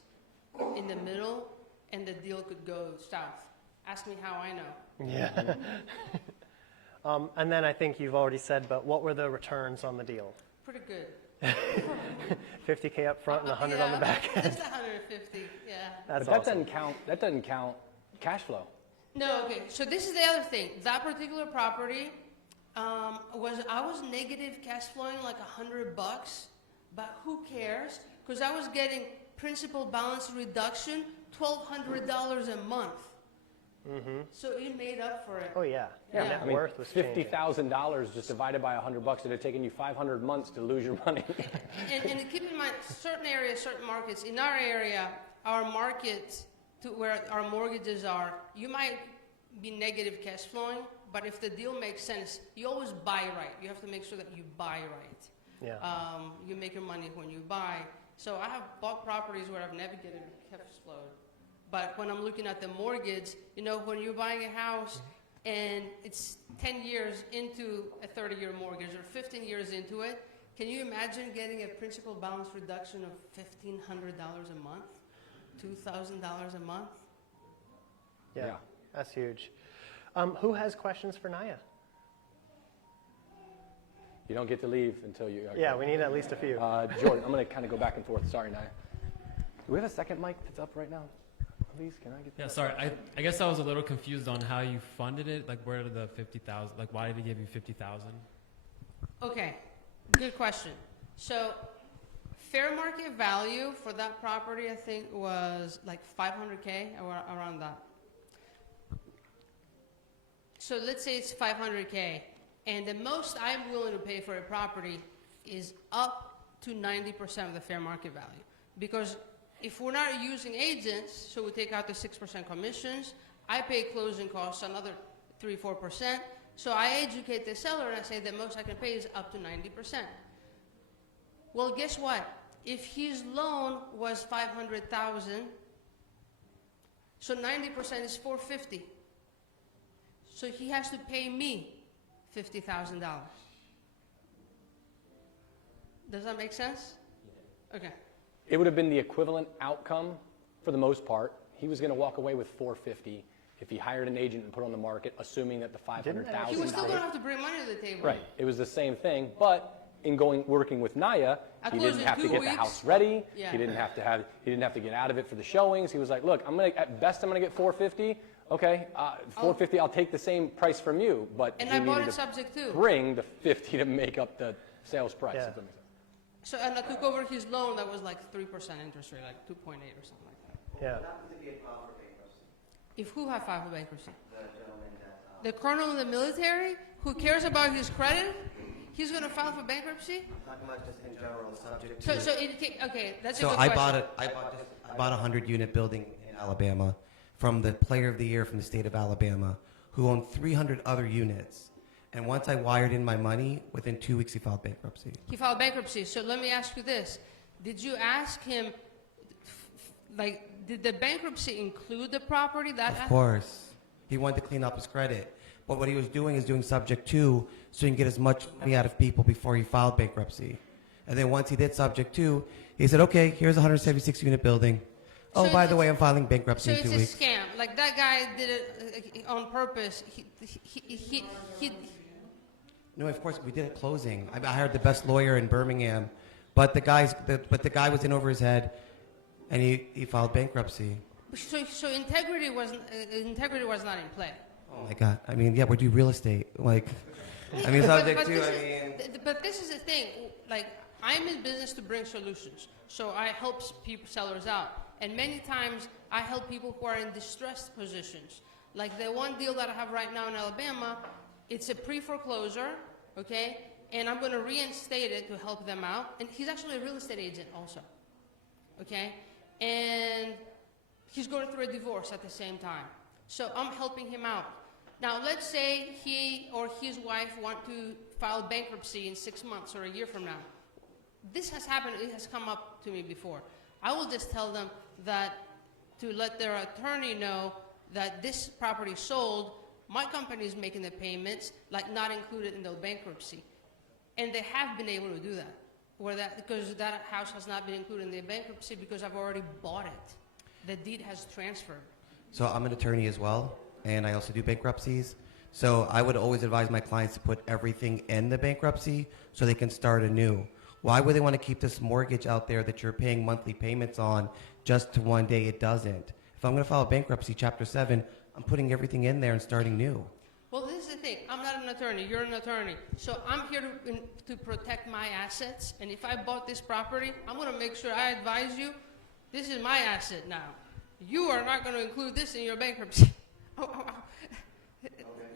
in the middle and the deal could go south. Ask me how I know. Yeah. And then I think you've already said, but what were the returns on the deal? Pretty good. 50K up front and 100 on the back end. Just 150, yeah. That's but awesome. that doesn't count cash flow. No, okay. So this is the other thing. That particular property I was negative cash flowing like $100, but who cares? Because I was getting principal balance reduction, $1,200 a month. So it made up for it. Oh yeah. Yeah, Net I mean, worth was changing. $50,000 just divided by $100 would have taken you 500 months to lose your money. And keep in mind, certain areas, certain markets. In our area, our markets to where our mortgages are, you might be negative cash flowing, but if the deal makes sense, you always buy right. You have to make sure that you buy right. Yeah. You make your money when you buy. So I have bought properties where I've negative cash flowed. But when I'm looking at the mortgage, you know, when you're buying a house and it's 10 years into a 30-year mortgage or 15 years into it, can you imagine getting a principal balance reduction of $1,500 a month, $2,000 a month? Yeah. That's huge. Who has questions for Naya? You don't get to leave until you... Okay. Yeah, we need at least a few. Jordan, I'm going to kind of go back and forth. Sorry, Naya. Do we have a second mic that's up right now? Please, can I get that? Yeah, sorry. I guess I was a little confused on how you funded it. Like, where did the 50,000? Like, why did he give you 50,000? Okay, good question. So, fair market value for that property, I think, was like $500K, around that. So let's say it's $500K, and the most I'm willing to pay for a property is up to 90% of the fair market value, because if we're not using agents, so we take out the 6% commissions, I pay closing costs another 3-4%. So I educate the seller and I say the most I can pay is up to 90%. Well, guess what? If his loan was $500,000, so 90% is $450,000. So he has to pay me $50,000. Does that make sense? Okay. It would have been the equivalent outcome for the most part. He was going to walk away with $450,000 if he hired an agent and put on the market, assuming that the $500,000. He was still going to have to bring money to the table. Right. It was the same thing, but in working with Naya, he didn't have to get the house ready. Yeah. He didn't have to get out of it for the showings. He was like, look, at best I'm going to get $450,000. Okay, $450,000. I'll take the same price from you, but and he I bought needed it to subject to bring the $50,000 to make up the sales price. Yeah. If that makes sense. So, and I took over his loan that was like 3% interest rate, like 2.8 or something like that. Yeah. If who had filed for bankruptcy? The colonel in the military who cares about his credit, he's going to file for bankruptcy? Talking about just in general, subject So, to. okay, that's a So good I question. bought a 100-unit building in Alabama from the Player of the Year from the state of Alabama, who owned 300 other units. And once I wired in my money, within 2 weeks he filed bankruptcy. He filed bankruptcy. So let me ask you this. Did you ask him, did the bankruptcy include the property? Of course. He wanted to clean up his credit. But what he was doing is doing subject to, so he can get as much money out of people before he filed bankruptcy. And then once he did subject to, he said, okay, here's a 176-unit building. Oh, So by the way, I'm filing bankruptcy So in 2 it's weeks. a scam. Like that guy did it on purpose. He No, of course, we did a closing. I hired the best lawyer in Birmingham. But the guy was in over his head, and he filed bankruptcy. So integrity was not in play. Oh my God! I mean, yeah, we do real estate. Like, I mean, subject to. But this is the thing. Like, I'm in business to bring solutions. So I help sellers out, and many times I help people who are in distressed positions. Like the one deal that I have right now in Alabama, it's a pre-foreclosure, okay, and I'm going to reinstate it to help them out. And he's actually a real estate agent also, okay, and he's going through a divorce at the same time. So I'm helping him out. Now, let's say he or his wife want to file bankruptcy in 6 months or a year from now. This has happened. It has come up to me before. I will just tell them that to let their attorney know that this property sold, my company is making the payments, like not included in the bankruptcy. And they have been able to do that, because that house has not been included in the bankruptcy because I've already bought it. The deed has transferred. So I'm an attorney as well, and I also do bankruptcies. So I would always advise my clients to put everything in the bankruptcy so they can start anew. Why would they want to keep this mortgage out there that you're paying monthly payments on just to one day it doesn't? If I'm going to file bankruptcy, Chapter 7, I'm putting everything in there and starting new. Well, this is the thing. I'm not an attorney. You're an attorney. So I'm here to protect my assets. And if I bought this property, I'm going to make sure I advise you This is my asset now. You are not going to include this in your bankruptcy.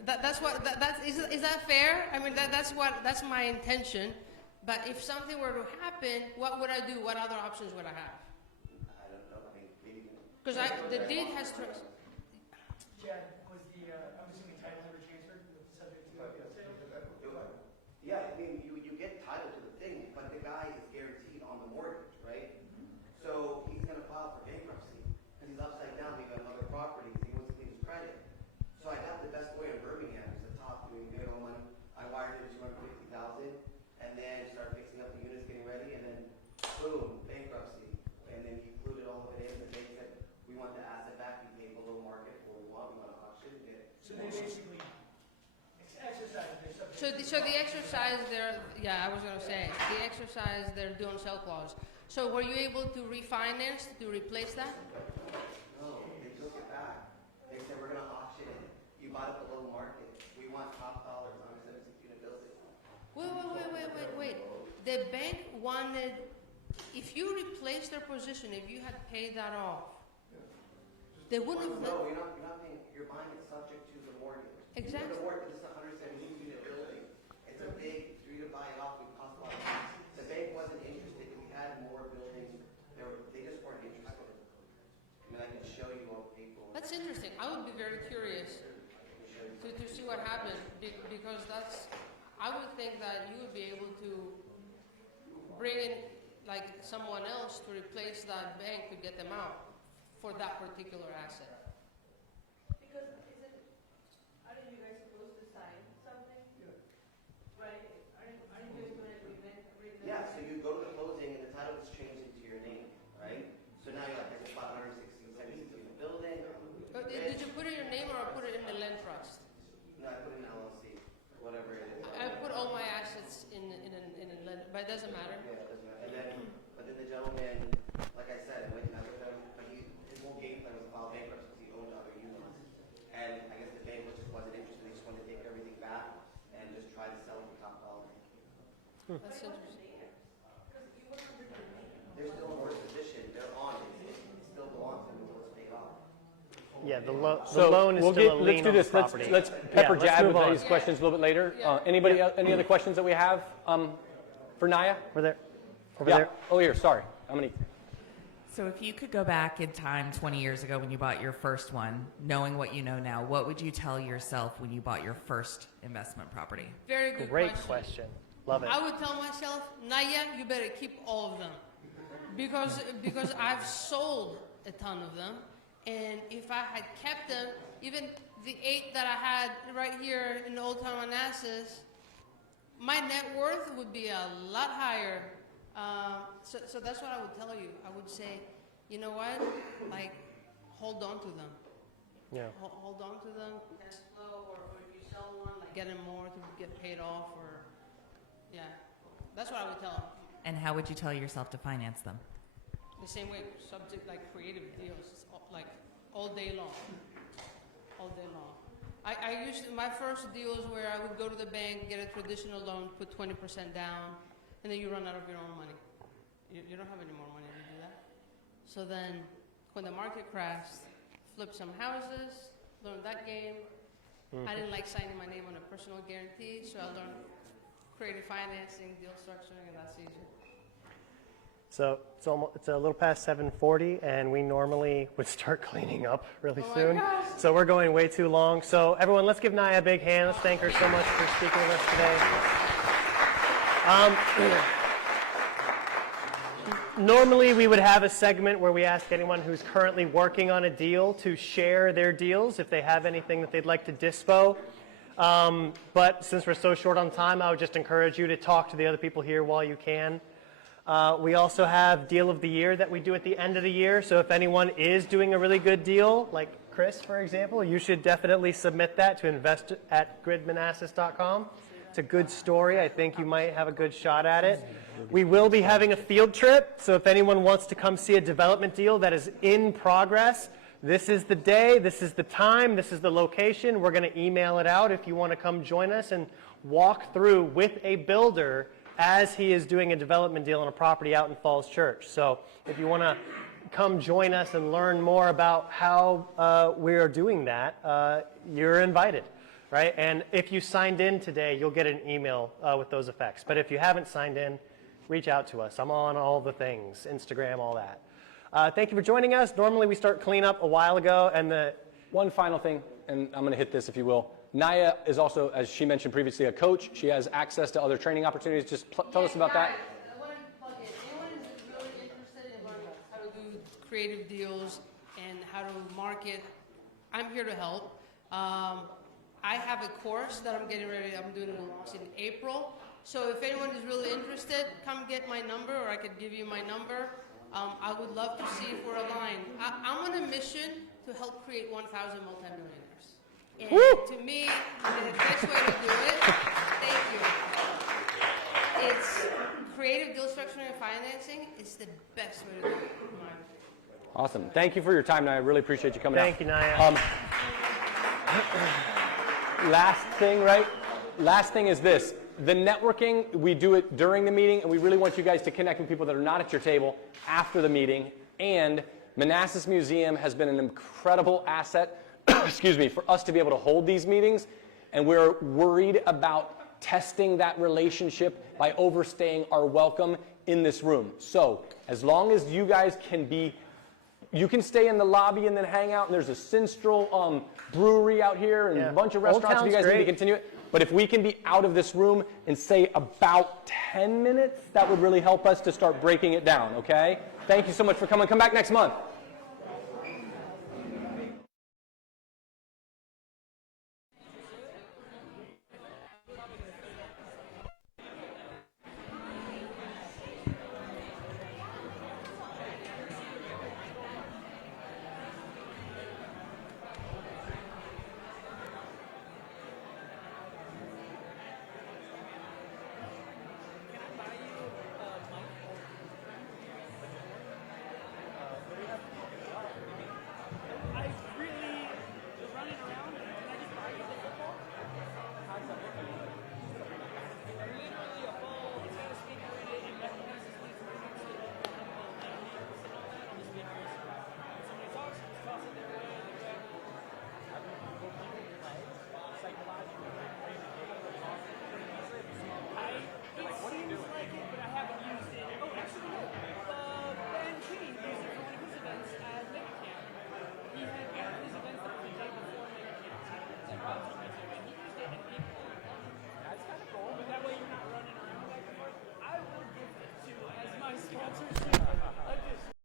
That's what. Is that fair? I mean, that's my intention. But if something were to happen, what would I do? What other options would I have? I don't know. I mean, maybe. Because the deed has to. Chad, was I'm assuming title never transferred, subject to sale? Yeah, I mean, you get title to the thing, but the guy is guaranteed on the mortgage, right? So he's going to file for bankruptcy because he's upside down. We got other properties. He wants to clean his credit. So I got the best lawyer in Birmingham. He's the top doing good on money. I wired him $250,000, and then started fixing up the units, getting ready, and then boom, bankruptcy. And then he included all of it in. The bank said, we want the asset back. We pay below market for what we want. We want to auction it. So they basically exercise their subject. So the exercise there, yeah, I was going to say, the exercise they're doing sell clause. So were you able to refinance to replace that? No, they took it back. They said, we're going to auction it. You bought it below market. We want top dollars on a 17-unit building. Wait. The bank wanted, if you replaced their position, if you had paid that off, they wouldn't have. No, you're not paying. You're buying it subject to the mortgage. Exactly. The mortgage is a 117-unit building. It's a big, for you to buy it off, it would cost a lot of money. The bank wasn't interested. We had more buildings. They just weren't interested. I mean, I can show you all the paperwork. That's interesting. I would be very curious to see what happened because I would think that you would be able to bring in like someone else to replace that bank to get them out for that particular asset. Because aren't you guys supposed to sign something? Yeah. Right? Aren't you guys going to agreement? Yeah, so you go to the closing and the title is changed into your name, right? So now you're like, it's about 116-unit building. But did you put it in your name or put it in the land trust? No, I put it in LLC, whatever it is. I put all my assets in a land, but it doesn't matter. Yeah, it doesn't matter. But then the gentleman, like I said, I went and met with him, but his whole game plan was to file bankruptcy because he owned other units. And I guess the bank just wasn't interested. They just wanted to take everything back and just try to sell it for top dollar. That's interesting. They're still in worse position. They're on it. It still belongs to them until it's paid off. Yeah, the loan is still a lien let's do on the this. property. Let's pepper let's jab move with on. these questions a little bit later. Any other questions that we have for Naya? Over there. Over Yeah. there. Oh, here. Sorry. How many? So if you could go back in time 20 years ago when you bought your first one, knowing what you know now, what would you tell yourself when you bought your first investment property? Very good Great question. Love it. I would tell myself, Naya, you better keep all of them. Because I've sold a ton of them. And if I had kept them, even the 8 that I had right here in Old Town Manassas, my net worth would be a lot higher. So that's what I would tell you. I would say, you know what? Like, hold on to them. Yeah. Hold on to them. Cash flow, or if you sell one, like get them more to get paid off, or yeah. That's what I would tell them. And how would you tell yourself to finance them? The same way, subject like creative deals, like all day long. All day long. I used my first deals where I would go to the bank, get a traditional loan, put 20% down, and then you run out of your own money. You don't have any more money to do that. So then, when the market crashed, flipped some houses, learned that game. I didn't like signing my name on a personal guarantee, so I learned creative financing, deal structuring, and that's easier. So it's a little past 7:40, and we normally would start cleaning up really soon. Gosh. So we're going way too long. So everyone, let's give Naya a big hand. Let's thank her so much for speaking with us today. Normally we would have a segment where we ask anyone who's currently working on a deal to share their deals if they have anything that they'd like to dispo. But since we're so short on time, I would just encourage you to talk to the other people here while you can. We also have Deal of the Year that we do at the end of the year. So if anyone is doing a really good deal, like Chris, for example, you should definitely submit that to invest@gridmanassas.com. It's a good story. I think you might have a good shot at it. We will be having a field trip. So if anyone wants to come see a development deal that is in progress, this is the day, this is the time, this is the location. We're going to email it out if you want to come join us and walk through with a builder as he is doing a development deal on a property out in Falls Church. So if you want to come join us and learn more about how we are doing that, you're invited, right? And if you signed in today, you'll get an email with those effects. But if you haven't signed in, reach out to us. I'm on all the things, Instagram, all that. Thank you for joining us. Normally we start cleanup a while ago, and one final thing, and I'm going to hit this if you will. Naya is also, as she mentioned previously, a coach. She has access to other training opportunities. Just tell us about that. I want to plug in. Anyone who's really interested in learning how to do creative deals and how to market, I'm here to help. I have a course that I'm getting ready. I'm doing it in April. So if anyone is really interested, come get my number, or I could give you my number. I would love to see if we're aligned. I'm on a mission to help create 1,000 multimillionaires. And to me, the best way to do it, thank you, it's creative deal structuring and financing is the best way to do it. Awesome. Thank you for your time, Naya. I really appreciate you coming out. Thank you, Naya. Last thing, right? Last thing is this. The networking, we do it during the meeting, and we really want you guys to connect with people that are not at your table after the meeting. And Manassas Museum has been an incredible asset, excuse me, for us to be able to hold these meetings. And we're worried about testing that relationship by overstaying our welcome in this room. So as long as you guys can you can stay in the lobby and then hang out, and there's a Sinstrel brewery out here and a bunch of restaurants if you guys need to continue it. But if we can be out of this room in, say, about 10 minutes, that would really help us to start breaking it down, okay? Thank you so much for coming. Come back next month.